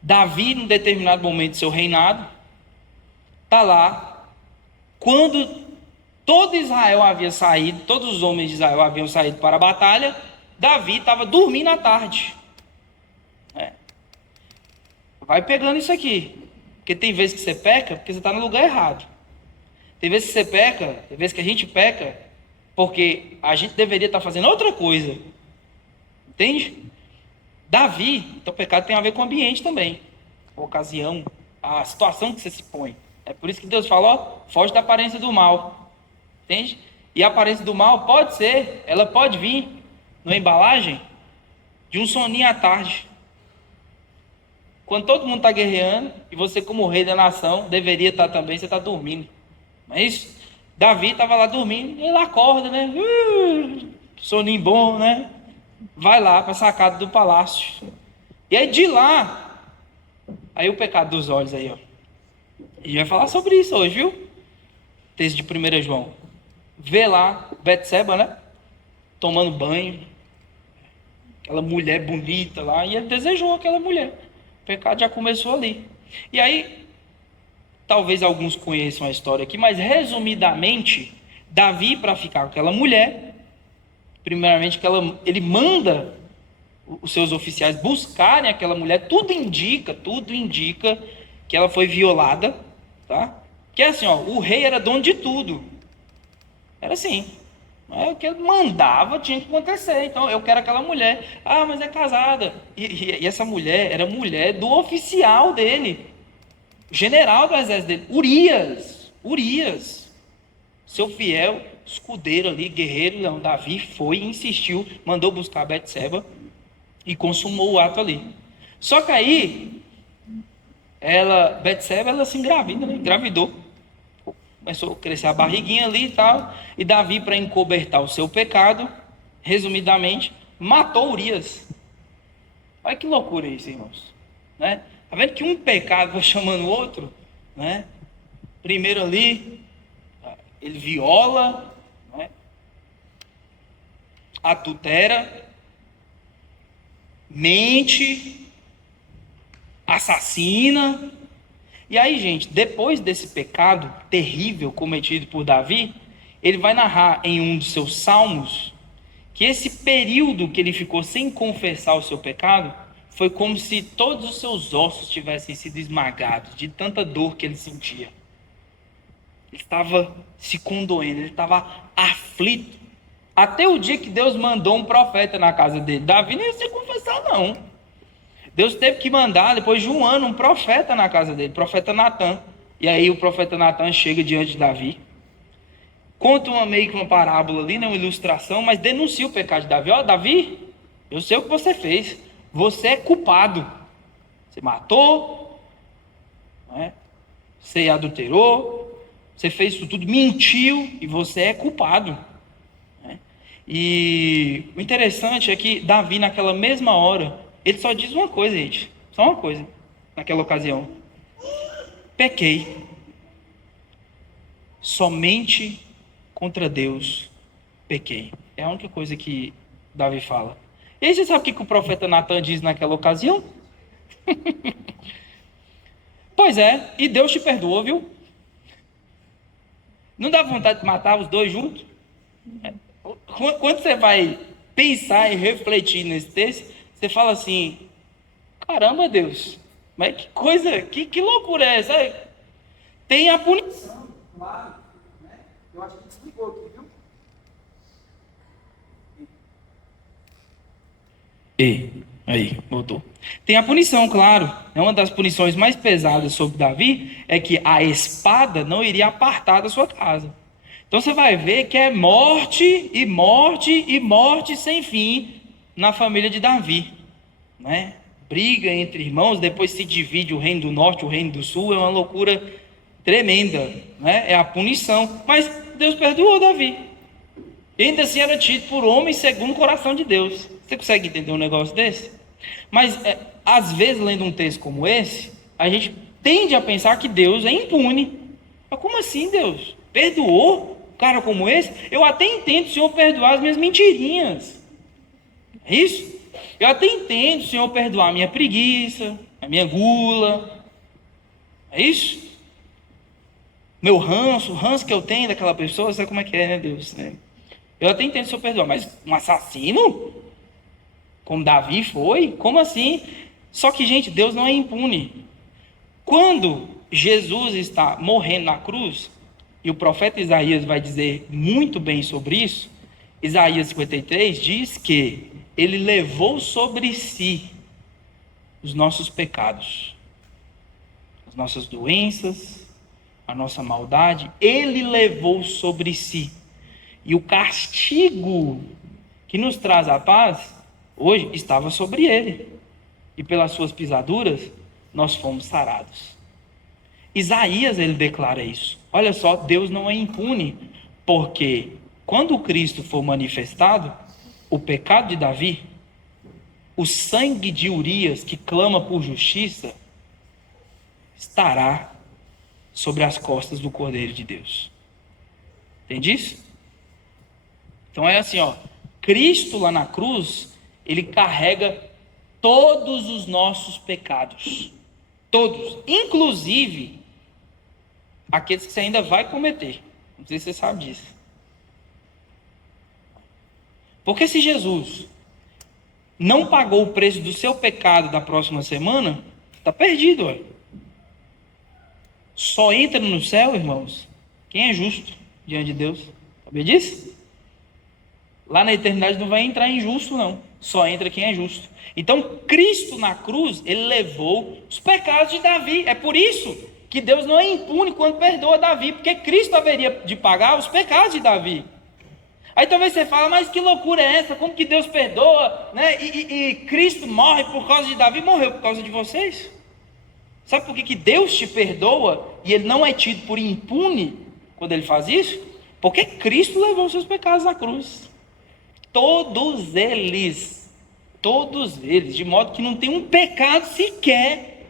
Davi, num determinado momento do seu reinado, está lá, quando todo Israel havia saído, todos os homens de Israel haviam saído para a batalha, Davi estava dormindo à tarde. Vai pegando isso aqui, porque tem vezes que você peca, porque você está no lugar errado. Tem vezes que você peca, tem vezes que a gente peca, porque a gente deveria estar fazendo outra coisa. Entende? Davi, então o pecado tem a ver com o ambiente também. A ocasião, a situação que você se põe. É por isso que Deus falou, foge da aparência do mal. Entende? E a aparência do mal pode ser, ela pode vir numa embalagem de um soninho à tarde. Quando todo mundo está guerreando, e você como rei da nação, deveria estar também, você está dormindo. Não é isso? Davi estava lá dormindo, ele acorda, né? Soninho bom, né? Vai lá para a sacada do palácio. E aí de lá, aí o pecado dos olhos aí, ó. A gente vai falar sobre isso hoje, viu? Texto de 1 João. Vê lá, Betseba, né? Tomando banho. Aquela mulher bonita lá, e ele desejou aquela mulher. O pecado já começou ali. E aí, talvez alguns conheçam a história aqui, mas resumidamente, Davi, para ficar com aquela mulher, primeiramente ele manda os seus oficiais buscarem aquela mulher, tudo indica que ela foi violada, tá? Que é assim, ó, o rei era dono de tudo. Era assim. O que ele mandava tinha que acontecer. Então, eu quero aquela mulher. Ah, mas é casada. E essa mulher era mulher do oficial dele, general do exército dele, Urias, seu fiel escudeiro ali, guerreiro, leão. Davi foi, insistiu, mandou buscar Betseba e consumou o ato ali. Só que aí, Betseba, ela se engravida, né? Engravidou. Começou a crescer a barriguinha ali e tal. E Davi, para encobertar o seu pecado, resumidamente, matou Urias. Olha que loucura isso, irmãos. Né? Tá vendo que um pecado vai chamando o outro? Né? Primeiro ali, ele viola, né? Adultera, mente, assassina. E aí, gente, depois desse pecado terrível cometido por Davi, ele vai narrar em um dos seus salmos que esse período que ele ficou sem confessar o seu pecado foi como se todos os seus ossos tivessem sido esmagados de tanta dor que ele sentia. Ele estava se condoendo, ele estava aflito. Até o dia que Deus mandou um profeta na casa dele. Davi nem ia se confessar, não. Deus teve que mandar, depois de um ano, um profeta na casa dele, o profeta Natan. E aí o profeta Natan chega diante de Davi, conta meio que uma parábola ali, uma ilustração, mas denuncia o pecado de Davi. Ó, Davi, eu sei o que você fez. Você é culpado. Você matou, né? Você adulterou, você fez isso tudo, mentiu, e você é culpado. Né? E o interessante é que Davi, naquela mesma hora, ele só diz uma coisa, gente. Só uma coisa, naquela ocasião. Pequei. Somente contra Deus pequei. É a única coisa que Davi fala. E aí você sabe o que o profeta Natan diz naquela ocasião? Pois é, e Deus te perdoou, viu? Não dá vontade de matar os dois juntos? Quando você vai pensar e refletir nesse texto, você fala assim, caramba, Deus, mas que coisa, que loucura é essa? Tem a punição, claro, né? Eu acho que explicou aqui, viu? Aí, voltou. Tem a punição, claro. Uma das punições mais pesadas sobre Davi é que a espada não iria apartar da sua casa. Então você vai ver que é morte e morte e morte sem fim na família de Davi, né? Briga entre irmãos, depois se divide o reino do norte, o reino do sul, é uma loucura tremenda, né? É a punição. Mas Deus perdoou Davi. E ainda assim era tido por homem segundo o coração de Deus. Você consegue entender um negócio desse? Mas, às vezes, lendo um texto como esse, a gente tende a pensar que Deus é impune. Mas como assim, Deus? Perdoou um cara como esse? Eu até entendo o Senhor perdoar as minhas mentirinhas. É isso? Eu até entendo o Senhor perdoar a minha preguiça, a minha gula. É isso? Meu ranço, o ranço que eu tenho daquela pessoa, sabe como é que é, né, Deus? Eu até entendo o Senhor perdoar, mas um assassino? Como Davi foi? Como assim? Só que, gente, Deus não é impune. Quando Jesus está morrendo na cruz, e o profeta Isaías vai dizer muito bem sobre isso, Isaías 53 diz que ele levou sobre si os nossos pecados, as nossas doenças, a nossa maldade, ele levou sobre si. E o castigo que nos traz a paz, hoje, estava sobre ele. E pelas suas pisaduras, nós fomos sarados. Isaías, ele declara isso. Olha só, Deus não é impune, porque quando Cristo for manifestado, o pecado de Davi, o sangue de Urias, que clama por justiça, estará sobre as costas do Cordeiro de Deus. Entende isso? Então é assim, ó, Cristo lá na cruz, ele carrega todos os nossos pecados. Todos, inclusive aqueles que você ainda vai cometer. Não sei se você sabe disso. Porque se Jesus não pagou o preço do seu pecado da próxima semana, está perdido. Olha. Só entra no céu, irmãos, quem é justo diante de Deus. Sabia disso? Lá na eternidade não vai entrar injusto, não. Só entra quem é justo. Então, Cristo na cruz, ele levou os pecados de Davi. É por isso que Deus não é impune quando perdoa Davi, porque Cristo haveria de pagar os pecados de Davi. Aí talvez você fala, mas que loucura é essa? Como que Deus perdoa, né? E Cristo morre por causa de Davi? Morreu por causa de vocês. Sabe por que Deus te perdoa e ele não é tido por impune quando ele faz isso? Porque Cristo levou os seus pecados na cruz. Todos eles, de modo que não tem um pecado sequer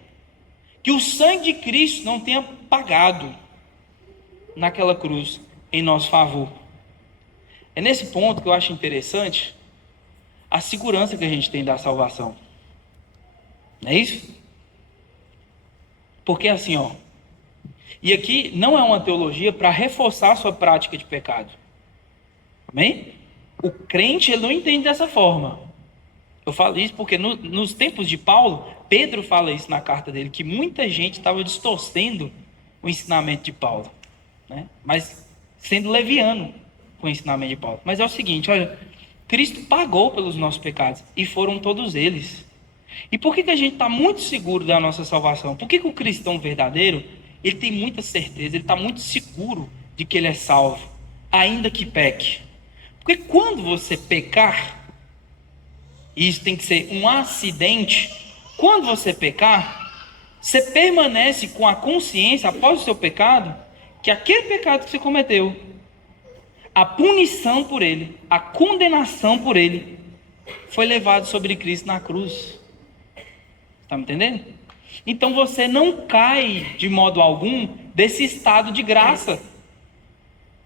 que o sangue de Cristo não tenha pagado naquela cruz em nosso favor. É nesse ponto que eu acho interessante a segurança que a gente tem da salvação. Não é isso? Porque assim, ó, e aqui não é uma teologia para reforçar a sua prática de pecado. Amém? O crente, ele não entende dessa forma. Eu falo isso porque nos tempos de Paulo, Pedro fala isso na carta dele, que muita gente estava distorcendo o ensinamento de Paulo, né? Mas sendo leviano com o ensinamento de Paulo. Mas é o seguinte, olha, Cristo pagou pelos nossos pecados, e foram todos eles. E por que a gente está muito seguro da nossa salvação? Por que o cristão verdadeiro, ele tem muita certeza, ele está muito seguro de que ele é salvo, ainda que peque? Porque quando você pecar, e isso tem que ser um acidente, quando você pecar, você permanece com a consciência, após o seu pecado, que aquele pecado que você cometeu, a punição por ele, a condenação por ele, foi levado sobre Cristo na cruz. Está me entendendo? Então você não cai de modo algum desse estado de graça.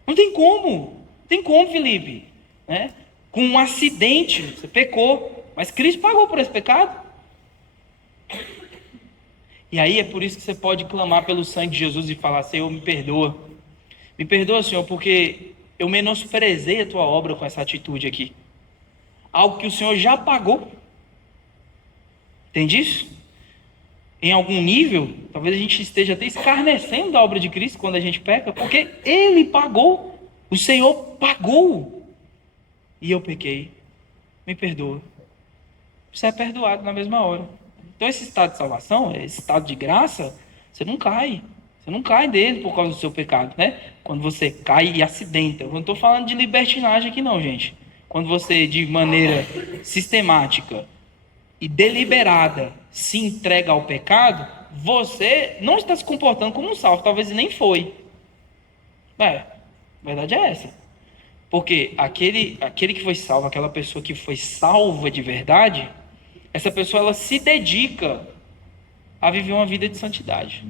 Não tem como. Não tem como, Felipe. Né? Com um acidente, você pecou, mas Cristo pagou por esse pecado. E aí é por isso que você pode clamar pelo sangue de Jesus e falar: Senhor, me perdoa. Me perdoa, Senhor, porque eu menosprezei a tua obra com essa atitude aqui. Algo que o Senhor já pagou. Entende isso? Em algum nível, talvez a gente esteja até escarnecendo da obra de Cristo quando a gente peca, porque Ele pagou. O Senhor pagou. E eu pequei. Me perdoa. Você é perdoado na mesma hora. Então esse estado de salvação, esse estado de graça, você não cai. Você não cai dele por causa do seu pecado, né? Quando você cai e acidenta. Eu não estou falando de libertinagem aqui não, gente. Quando você, de maneira sistemática e deliberada, se entrega ao pecado, você não está se comportando como um salvo. Talvez nem foi. A verdade é essa. Porque aquele que foi salvo, aquela pessoa que foi salva de verdade, essa pessoa ela se dedica a viver uma vida de santidade.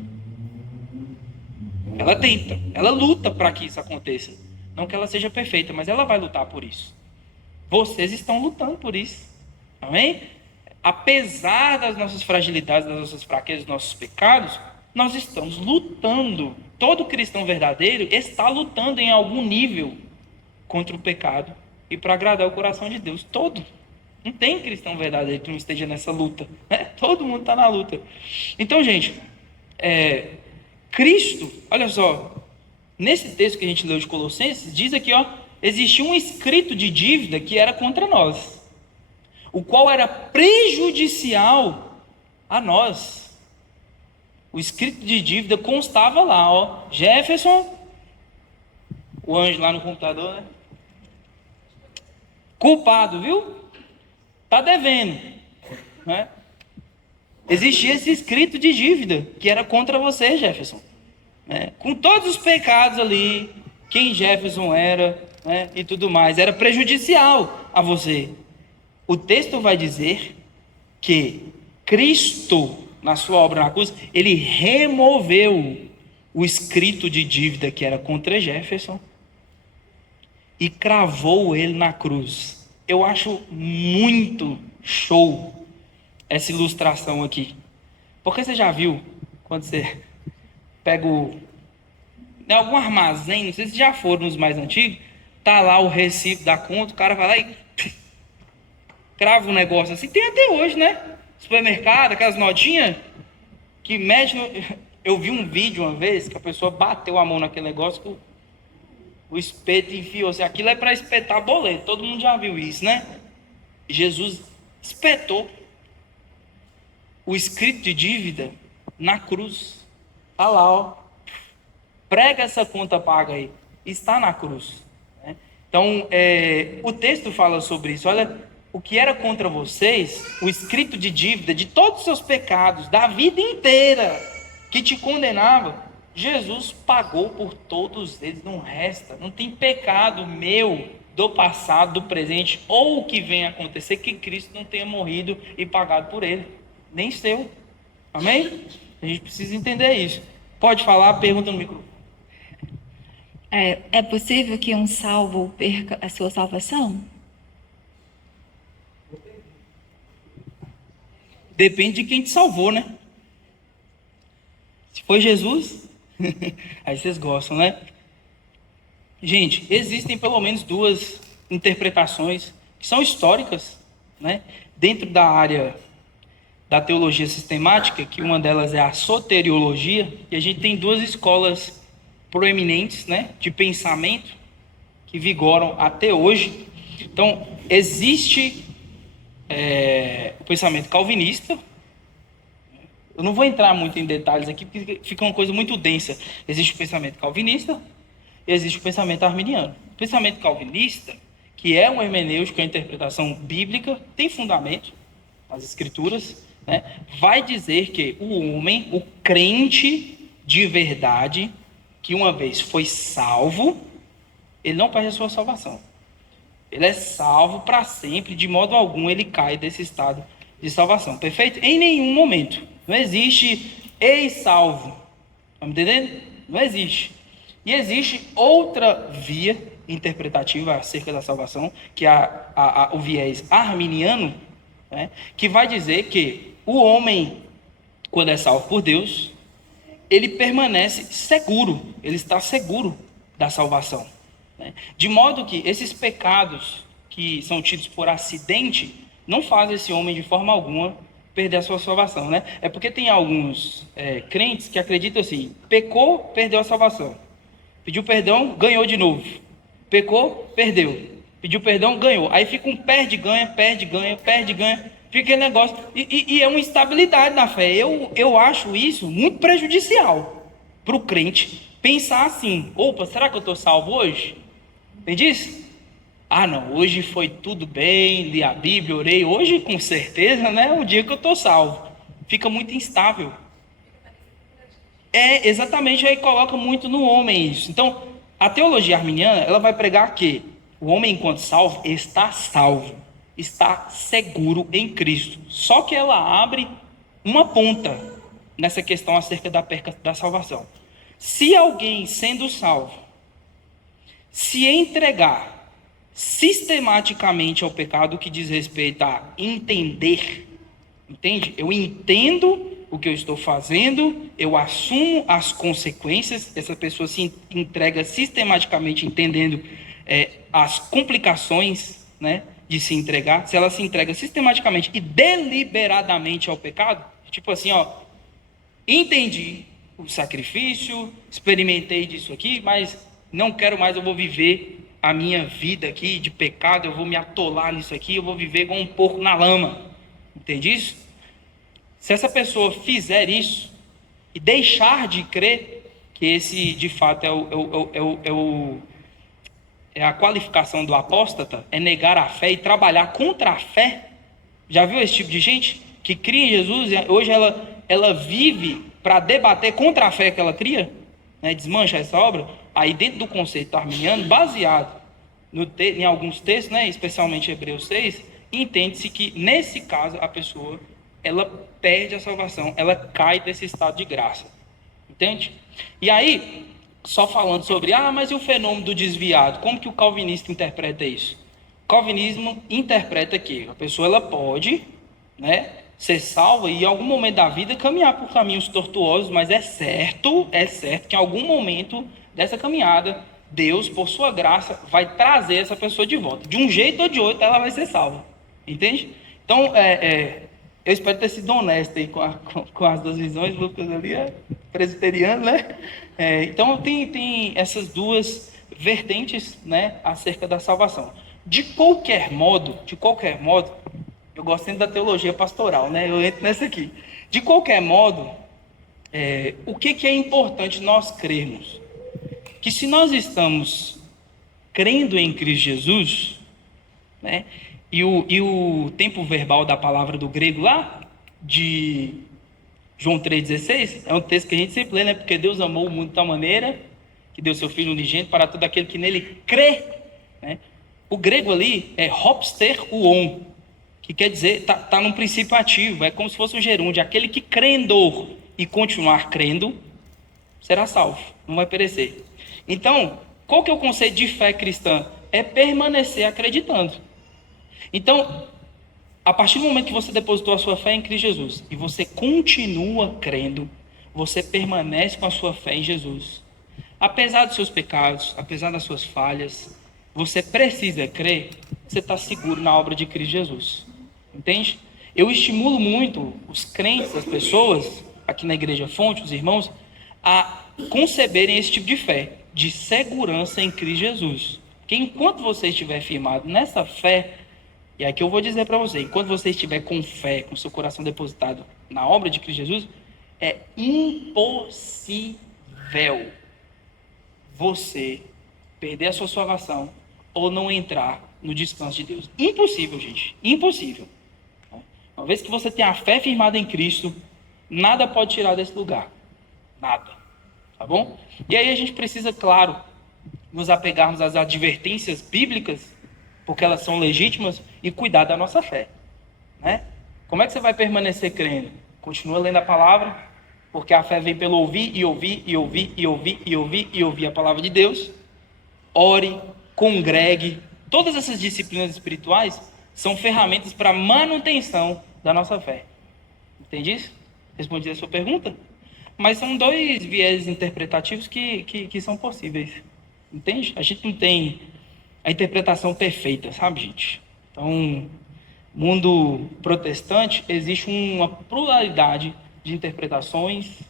Ela tenta, ela luta para que isso aconteça. Não que ela seja perfeita, mas ela vai lutar por isso. Vocês estão lutando por isso. Amém? Apesar das nossas fragilidades, das nossas fraquezas, dos nossos pecados, nós estamos lutando. Todo cristão verdadeiro está lutando em algum nível contra o pecado e para agradar o coração de Deus. Todo. Não tem cristão verdadeiro que não esteja nessa luta. Né? Todo mundo está na luta. Então, gente, Cristo, olha só, nesse texto que a gente leu de Colossenses, diz aqui, ó, existia um escrito de dívida que era contra nós, o qual era prejudicial a nós. O escrito de dívida constava lá, ó, Jefferson, o anjo lá no computador, né? Culpado, viu? Tá devendo, né? Existia esse escrito de dívida que era contra você, Jefferson, né? Com todos os pecados ali, quem Jefferson era, né? E tudo mais, era prejudicial a você. O texto vai dizer que Cristo, na sua obra na cruz, ele removeu o escrito de dívida que era contra Jefferson e cravou ele na cruz. Eu acho muito show essa ilustração aqui. Porque você já viu, quando você pega em algum armazém, não sei se já foram nos mais antigos, tá lá o recibo da conta, o cara vai lá e crava um negócio assim. Tem até hoje, né? Supermercado, aquelas notinhas que mede no... Eu vi um vídeo uma vez que a pessoa bateu a mão naquele negócio que o espeto enfiou. Assim, aquilo é para espetar boleto. Todo mundo já viu isso, né? Jesus espetou o escrito de dívida na cruz. Está lá, ó. Prega essa conta paga aí. Está na cruz. Né? Então, o texto fala sobre isso. Olha, o que era contra vocês, o escrito de dívida de todos os seus pecados, da vida inteira, que te condenava, Jesus pagou por todos eles, não resta. Não tem pecado meu, do passado, do presente, ou o que vem a acontecer, que Cristo não tenha morrido e pagado por ele. Nem seu. Amém? A gente precisa entender isso. Pode falar, pergunta no microfone. É possível que um salvo perca a sua salvação? Depende de quem te salvou, né? Se foi Jesus, aí vocês gostam, né? Gente, existem pelo menos duas interpretações que são históricas, né? Dentro da área da teologia sistemática, que uma delas é a soteriologia, e a gente tem duas escolas proeminentes, né, de pensamento que vigoram até hoje. Então, existe o pensamento calvinista. Eu não vou entrar muito em detalhes aqui, porque fica uma coisa muito densa. Existe o pensamento calvinista, existe o pensamento arminiano. O pensamento calvinista, que é uma hermenêutica, uma interpretação bíblica, tem fundamento nas escrituras, né, vai dizer que o homem, o crente de verdade, que uma vez foi salvo, ele não perde a sua salvação. Ele é salvo para sempre, de modo algum ele cai desse estado de salvação. Perfeito? Em nenhum momento. Não existe ex-salvo. Está me entendendo? Não existe. E existe outra via interpretativa acerca da salvação, que é o viés arminiano, né, que vai dizer que o homem, quando é salvo por Deus, ele permanece seguro, ele está seguro da salvação. Né? De modo que esses pecados que são tidos por acidente não fazem esse homem de forma alguma perder a sua salvação. Né? É porque tem alguns crentes que acreditam assim: pecou, perdeu a salvação. Pediu perdão, ganhou de novo. Pecou, perdeu. Pediu perdão, ganhou. Aí fica um perde-ganha, perde-ganha, perde-ganha. Fica aquele negócio. E é uma instabilidade na fé. Eu acho isso muito prejudicial para o crente pensar assim: opa, será que eu estou salvo hoje? Entende isso? Ah, não, hoje foi tudo bem, li a Bíblia, orei. Hoje, com certeza, né, é um dia que eu estou salvo. Fica muito instável. Exatamente, aí coloca muito no homem isso. Então, a teologia arminiana, ela vai pregar que o homem, enquanto salvo, está seguro em Cristo. Só que ela abre uma ponta nessa questão acerca da perca da salvação. Se alguém, sendo salvo, se entregar sistematicamente ao pecado que diz respeito a entender, entende? Eu entendo o que eu estou fazendo, eu assumo as consequências, essa pessoa se entrega sistematicamente entendendo as complicações, né, de se entregar. Se ela se entrega sistematicamente e deliberadamente ao pecado, tipo assim, ó, entendi o sacrifício, experimentei disso aqui, mas não quero mais, eu vou viver a minha vida aqui de pecado, eu vou me atolar nisso aqui, eu vou viver igual um porco na lama. Entende isso? Se essa pessoa fizer isso e deixar de crer que esse de fato é a qualificação do apóstata, é negar a fé e trabalhar contra a fé. Já viu esse tipo de gente que cria em Jesus e hoje ela vive para debater contra a fé que ela cria, né? Desmancha essa obra? Aí dentro do conceito arminiano, baseado em alguns textos, né, especialmente Hebreus 6, entende-se que nesse caso a pessoa ela perde a salvação, ela cai desse estado de graça. Entende? E aí, só falando sobre, mas e o fenômeno do desviado? Como que o calvinista interpreta isso? O calvinismo interpreta que a pessoa ela pode, né, ser salva e em algum momento da vida caminhar por caminhos tortuosos, mas é certo que em algum momento dessa caminhada, Deus, por sua graça, vai trazer essa pessoa de volta. De um jeito ou de outro, ela vai ser salva. Entende? Então, eu espero ter sido honesto aí com as duas visões. O Lucas ali é presbiteriano, né? Então, tem essas duas vertentes, né, acerca da salvação. De qualquer modo, eu gosto sempre da teologia pastoral, né? Eu entro nessa aqui. De qualquer modo, o que é importante nós crermos? Que se nós estamos crendo em Cristo Jesus, né? E o tempo verbal da palavra do grego lá, de João 3,16, é um texto que a gente sempre lê, né? Porque Deus amou o mundo de tal maneira que deu seu Filho unigênito para todo aquele que nele crê, né? O grego ali é hopster uon, que quer dizer, tá num princípio ativo, é como se fosse um gerúndio, aquele que crendo e continuar crendo, será salvo, não vai perecer. Então, qual que é o conceito de fé cristã? É permanecer acreditando. Então, a partir do momento que você depositou a sua fé em Cristo Jesus e você continua crendo, você permanece com a sua fé em Jesus. Apesar dos seus pecados, apesar das suas falhas, você precisa crer, você está seguro na obra de Cristo Jesus. Entende? Eu estimulo muito os crentes, as pessoas, aqui na Igreja Fonte, os irmãos, a conceberem esse tipo de fé, de segurança em Cristo Jesus. Porque enquanto você estiver firmado nessa fé, e aqui eu vou dizer para você, enquanto você estiver com fé, com seu coração depositado na obra de Cristo Jesus, é impossível você perder a sua salvação ou não entrar no descanso de Deus. Impossível, gente. Impossível. Uma vez que você tem a fé firmada em Cristo, nada pode tirar desse lugar. Nada. Tá bom? E aí a gente precisa, claro, nos apegarmos às advertências bíblicas, porque elas são legítimas, e cuidar da nossa fé. Né? Como é que você vai permanecer crendo? Continua lendo a palavra, porque a fé vem pelo ouvir, e ouvir, e ouvir, e ouvir, e ouvir, e ouvir a palavra de Deus. Ore, congregue. Todas essas disciplinas espirituais são ferramentas para a manutenção da nossa fé. Entende isso? Respondi a sua pergunta? Mas são dois viés interpretativos que são possíveis. Entende? A gente não tem a interpretação perfeita, sabe, gente? Então, mundo protestante, existe uma pluralidade de interpretações,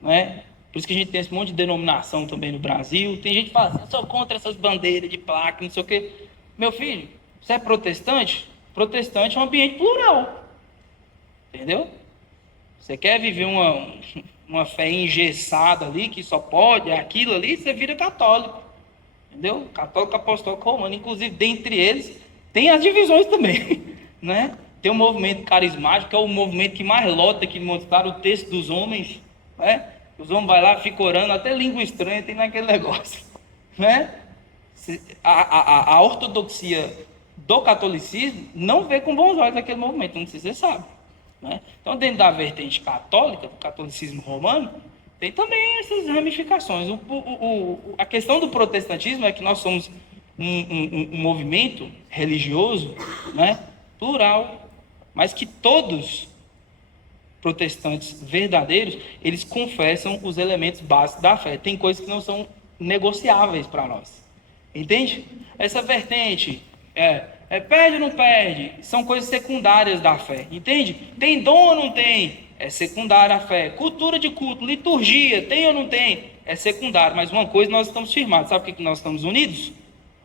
né? Por isso que a gente tem esse monte de denominação também no Brasil. Tem gente que fala assim, eu sou contra essas bandeiras de placa, não sei o quê. Meu filho, você é protestante? Protestante é um ambiente plural. Entendeu? Você quer viver uma fé engessada ali, que só pode, aquilo ali, você vira católico. Entendeu? Católico, apostólico, romano. Inclusive, dentre eles, tem as divisões também. Né? Tem o movimento carismático, que é o movimento que mais lota, que mostrar o texto dos homens. Né? Os homens vão lá, ficam orando, até língua estranha tem naquele negócio. Né? A ortodoxia do catolicismo não vê com bons olhos aquele movimento, não sei se você sabe. Né? Então, dentro da vertente católica, do catolicismo romano, tem também essas ramificações. A questão do protestantismo é que nós somos um movimento religioso, né, plural, mas que todos protestantes verdadeiros, eles confessam os elementos básicos da fé. Tem coisas que não são negociáveis para nós. Entende? Essa vertente perde ou não perde? São coisas secundárias da fé. Entende? Tem dom ou não tem? É secundária a fé. Cultura de culto, liturgia, tem ou não tem? É secundário. Mas uma coisa nós estamos firmados. Sabe por que nós estamos unidos?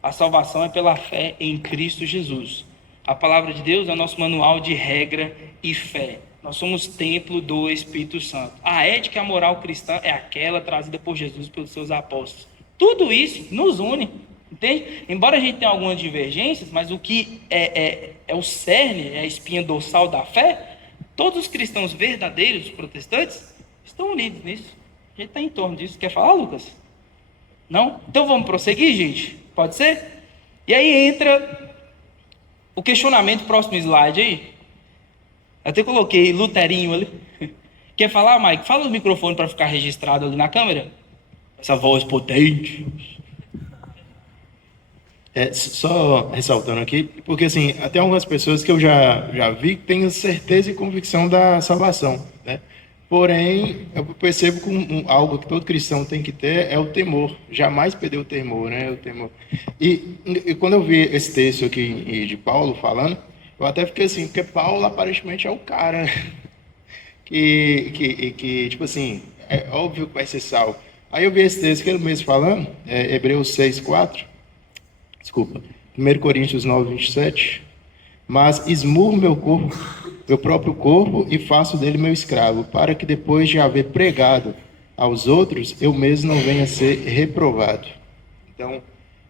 A salvação é pela fé em Cristo Jesus. A palavra de Deus é o nosso manual de regra e fé. Nós somos templo do Espírito Santo. A ética e a moral cristã é aquela trazida por Jesus pelos seus apóstolos. Tudo isso nos une. Entende? Embora a gente tenha algumas divergências, mas o que é o cerne, é a espinha dorsal da fé, todos os cristãos verdadeiros, protestantes, estão unidos nisso. A gente está em torno disso. Quer falar, Lucas? Não? Então vamos prosseguir, gente? Pode ser? E aí entra o questionamento, próximo slide aí. Eu até coloquei Luterinho ali. Quer falar, Mike? Fala no microfone para ficar registrado ali na câmera. Essa voz potente. Só ressaltando aqui, porque assim, até algumas pessoas que eu já vi que têm certeza e convicção da salvação, né? Porém, eu percebo que algo que todo cristão tem que ter é o temor, jamais perder o temor, né? O temor. E quando eu vi esse texto aqui de Paulo falando, Eu até fiquei assim, porque Paulo aparentemente é o cara tipo assim, é óbvio que vai ser salvo. Aí eu vi esse texto que ele mesmo falando, Hebreus 6:4, desculpa, 1 Coríntios 9:27, mas esmurro meu corpo, meu próprio corpo e faço dele meu escravo, para que depois de haver pregado aos outros, eu mesmo não venha a ser reprovado. Então,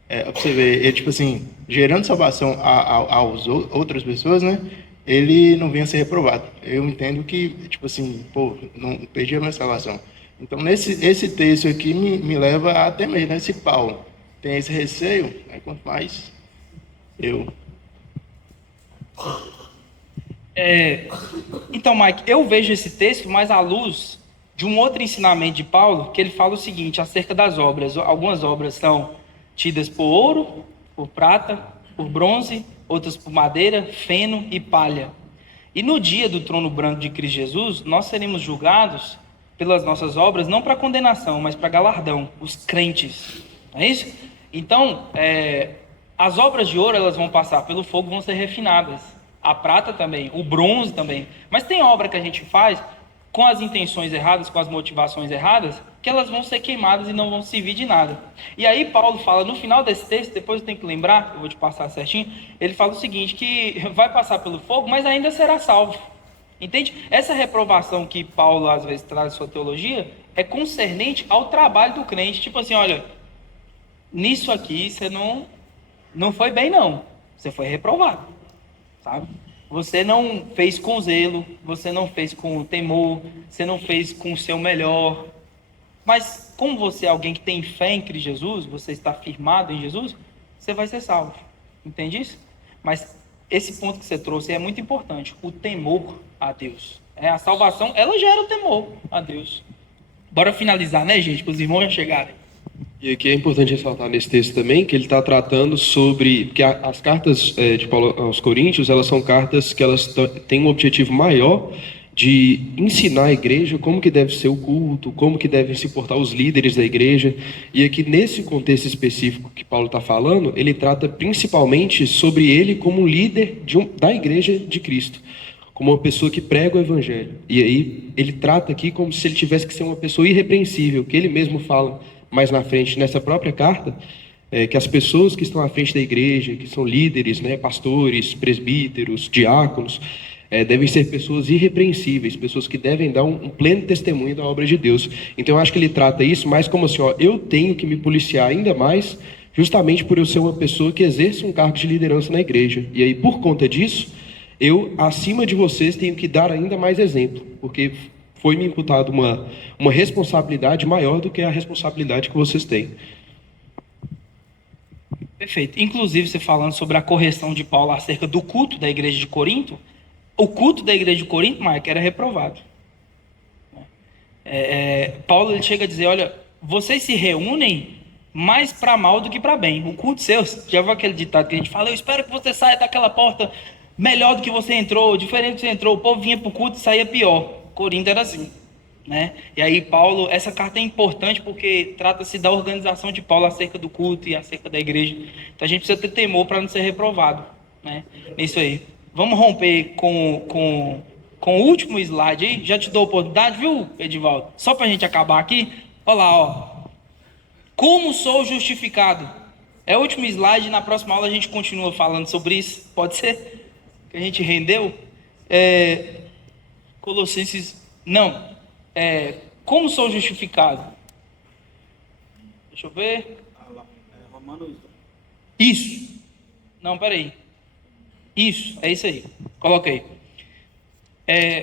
pra você ver, ele, tipo assim, gerando salvação aos outras pessoas, né? Ele não venha a ser reprovado. Eu entendo que, tipo assim, pô, não perdi a minha salvação. Então, esse texto aqui me leva a temer, né? Se Paulo tem esse receio, aí quanto mais eu. Então, Mike, eu vejo esse texto mais à luz de um outro ensinamento de Paulo, que ele fala o seguinte, acerca das obras. Algumas obras são tidas por ouro, por prata, por bronze, outras por madeira, feno e palha. E no dia do trono branco de Cristo Jesus, nós seremos julgados pelas nossas obras, não para condenação, mas para galardão, os crentes. Não é isso? Então, as obras de ouro, elas vão passar pelo fogo, vão ser refinadas. A prata também, o bronze também. Mas tem obra que a gente faz com as intenções erradas, com as motivações erradas, que elas vão ser queimadas e não vão servir de nada. E aí Paulo fala, no final desse texto, depois eu tenho que lembrar, eu vou te passar certinho, ele fala o seguinte, que vai passar pelo fogo, mas ainda será salvo. Entende? Essa reprovação que Paulo às vezes traz em sua teologia é concernente ao trabalho do crente. Tipo assim, olha, nisso aqui você não foi bem não, você foi reprovado, sabe? Você não fez com zelo, você não fez com temor, você não fez com o seu melhor. Mas como você é alguém que tem fé em Cristo Jesus, você está firmado em Jesus, você vai ser salvo. Entende isso? Mas esse ponto que você trouxe é muito importante, o temor a Deus. A salvação, ela gera o temor a Deus. Bora finalizar, né, gente? Para os irmãos já chegarem. E aqui é importante ressaltar nesse texto também que ele está tratando sobre... Porque as cartas de Paulo aos Coríntios, elas são cartas que elas têm um objetivo maior de ensinar a igreja como que deve ser o culto, como que devem se portar os líderes da igreja. E aqui nesse contexto específico que Paulo está falando, ele trata principalmente sobre ele como líder da igreja de Cristo, como uma pessoa que prega o evangelho. E aí ele trata aqui como se ele tivesse que ser uma pessoa irrepreensível, que ele mesmo fala mais na frente, nessa própria carta, que as pessoas que estão à frente da igreja, que são líderes, né, pastores, presbíteros, diáconos, devem ser pessoas irrepreensíveis, pessoas que devem dar um pleno testemunho da obra de Deus. Então eu acho que ele trata isso mais como assim, eu tenho que me policiar ainda mais, justamente por eu ser uma pessoa que exerce um cargo de liderança na igreja. E aí, por conta disso, eu, acima de vocês, tenho que dar ainda mais exemplo, porque foi-me imputado uma responsabilidade maior do que a responsabilidade que vocês têm. Perfeito. Inclusive, você falando sobre a correção de Paulo acerca do culto da igreja de Corinto, o culto da igreja de Corinto, Marco, era reprovado. Paulo ele chega a dizer, olha, vocês se reúnem mais para mal do que para bem. O culto seu, já viu aquele ditado que a gente fala, eu espero que você saia daquela porta melhor do que você entrou, diferente do que você entrou. O povo vinha para o culto e saía pior. Corinto era assim, né? E aí Paulo, essa carta é importante porque trata-se da organização de Paulo acerca do culto e acerca da igreja. Então a gente precisa ter temor para não ser reprovado, né? Nisso aí. Vamos romper com o último slide aí. Já te dou a oportunidade, viu, Edivaldo? Só para a gente acabar aqui. Olha lá, ó. Como sou justificado? É o último slide. Na próxima aula a gente continua falando sobre isso. Pode ser? Que a gente rendeu? Colossenses, não, como sou justificado? Deixa eu ver. Romanos. Isso. Não, peraí. Isso, é isso aí. Coloquei.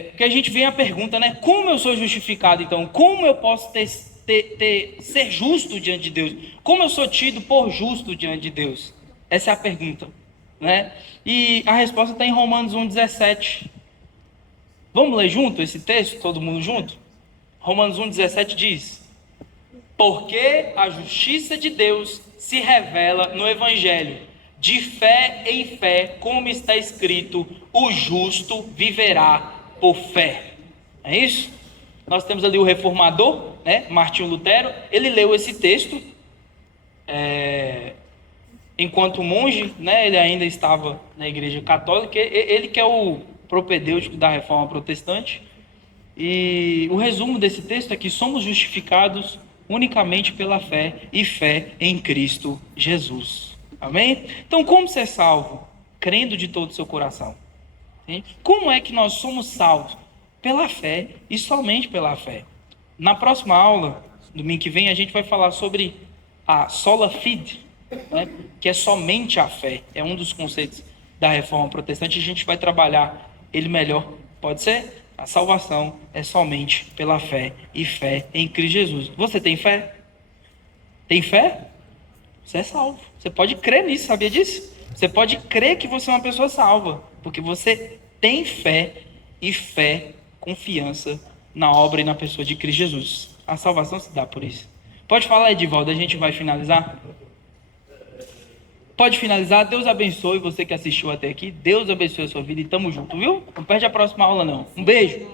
Porque a gente vem a pergunta, né? Como eu sou justificado, então? Como eu posso ser justo diante de Deus? Como eu sou tido por justo diante de Deus? Essa é a pergunta, né? E a resposta está em Romanos 1,17. Vamos ler junto esse texto, todo mundo junto? Romanos 1,17 diz: porque a justiça de Deus se revela no Evangelho, de fé em fé, como está escrito, o justo viverá por fé. É isso? Nós temos ali o reformador, né, Martinho Lutero, ele leu esse texto, enquanto monge, né, ele ainda estava na Igreja Católica, ele que é o propedêutico da Reforma Protestante. E o resumo desse texto é que somos justificados unicamente pela fé e fé em Cristo Jesus. Amém? Então, como ser salvo? Crendo de todo o seu coração. Sim? Como é que nós somos salvos? Pela fé e somente pela fé. Na próxima aula, domingo que vem, a gente vai falar sobre a sola fide, né? Que é somente a fé. É um dos conceitos da Reforma Protestante. A gente vai trabalhar ele melhor. Pode ser? A salvação é somente pela fé e fé em Cristo Jesus. Você tem fé? Tem fé? Você é salvo. Você pode crer nisso, sabia disso? Você pode crer que você é uma pessoa salva, porque você tem fé e fé, confiança na obra e na pessoa de Cristo Jesus. A salvação se dá por isso. Pode falar, Edivaldo, a gente vai finalizar? Pode finalizar. Deus abençoe você que assistiu até aqui. Deus abençoe a sua vida e tamo junto, viu? Não perde a próxima aula, não. Um beijo.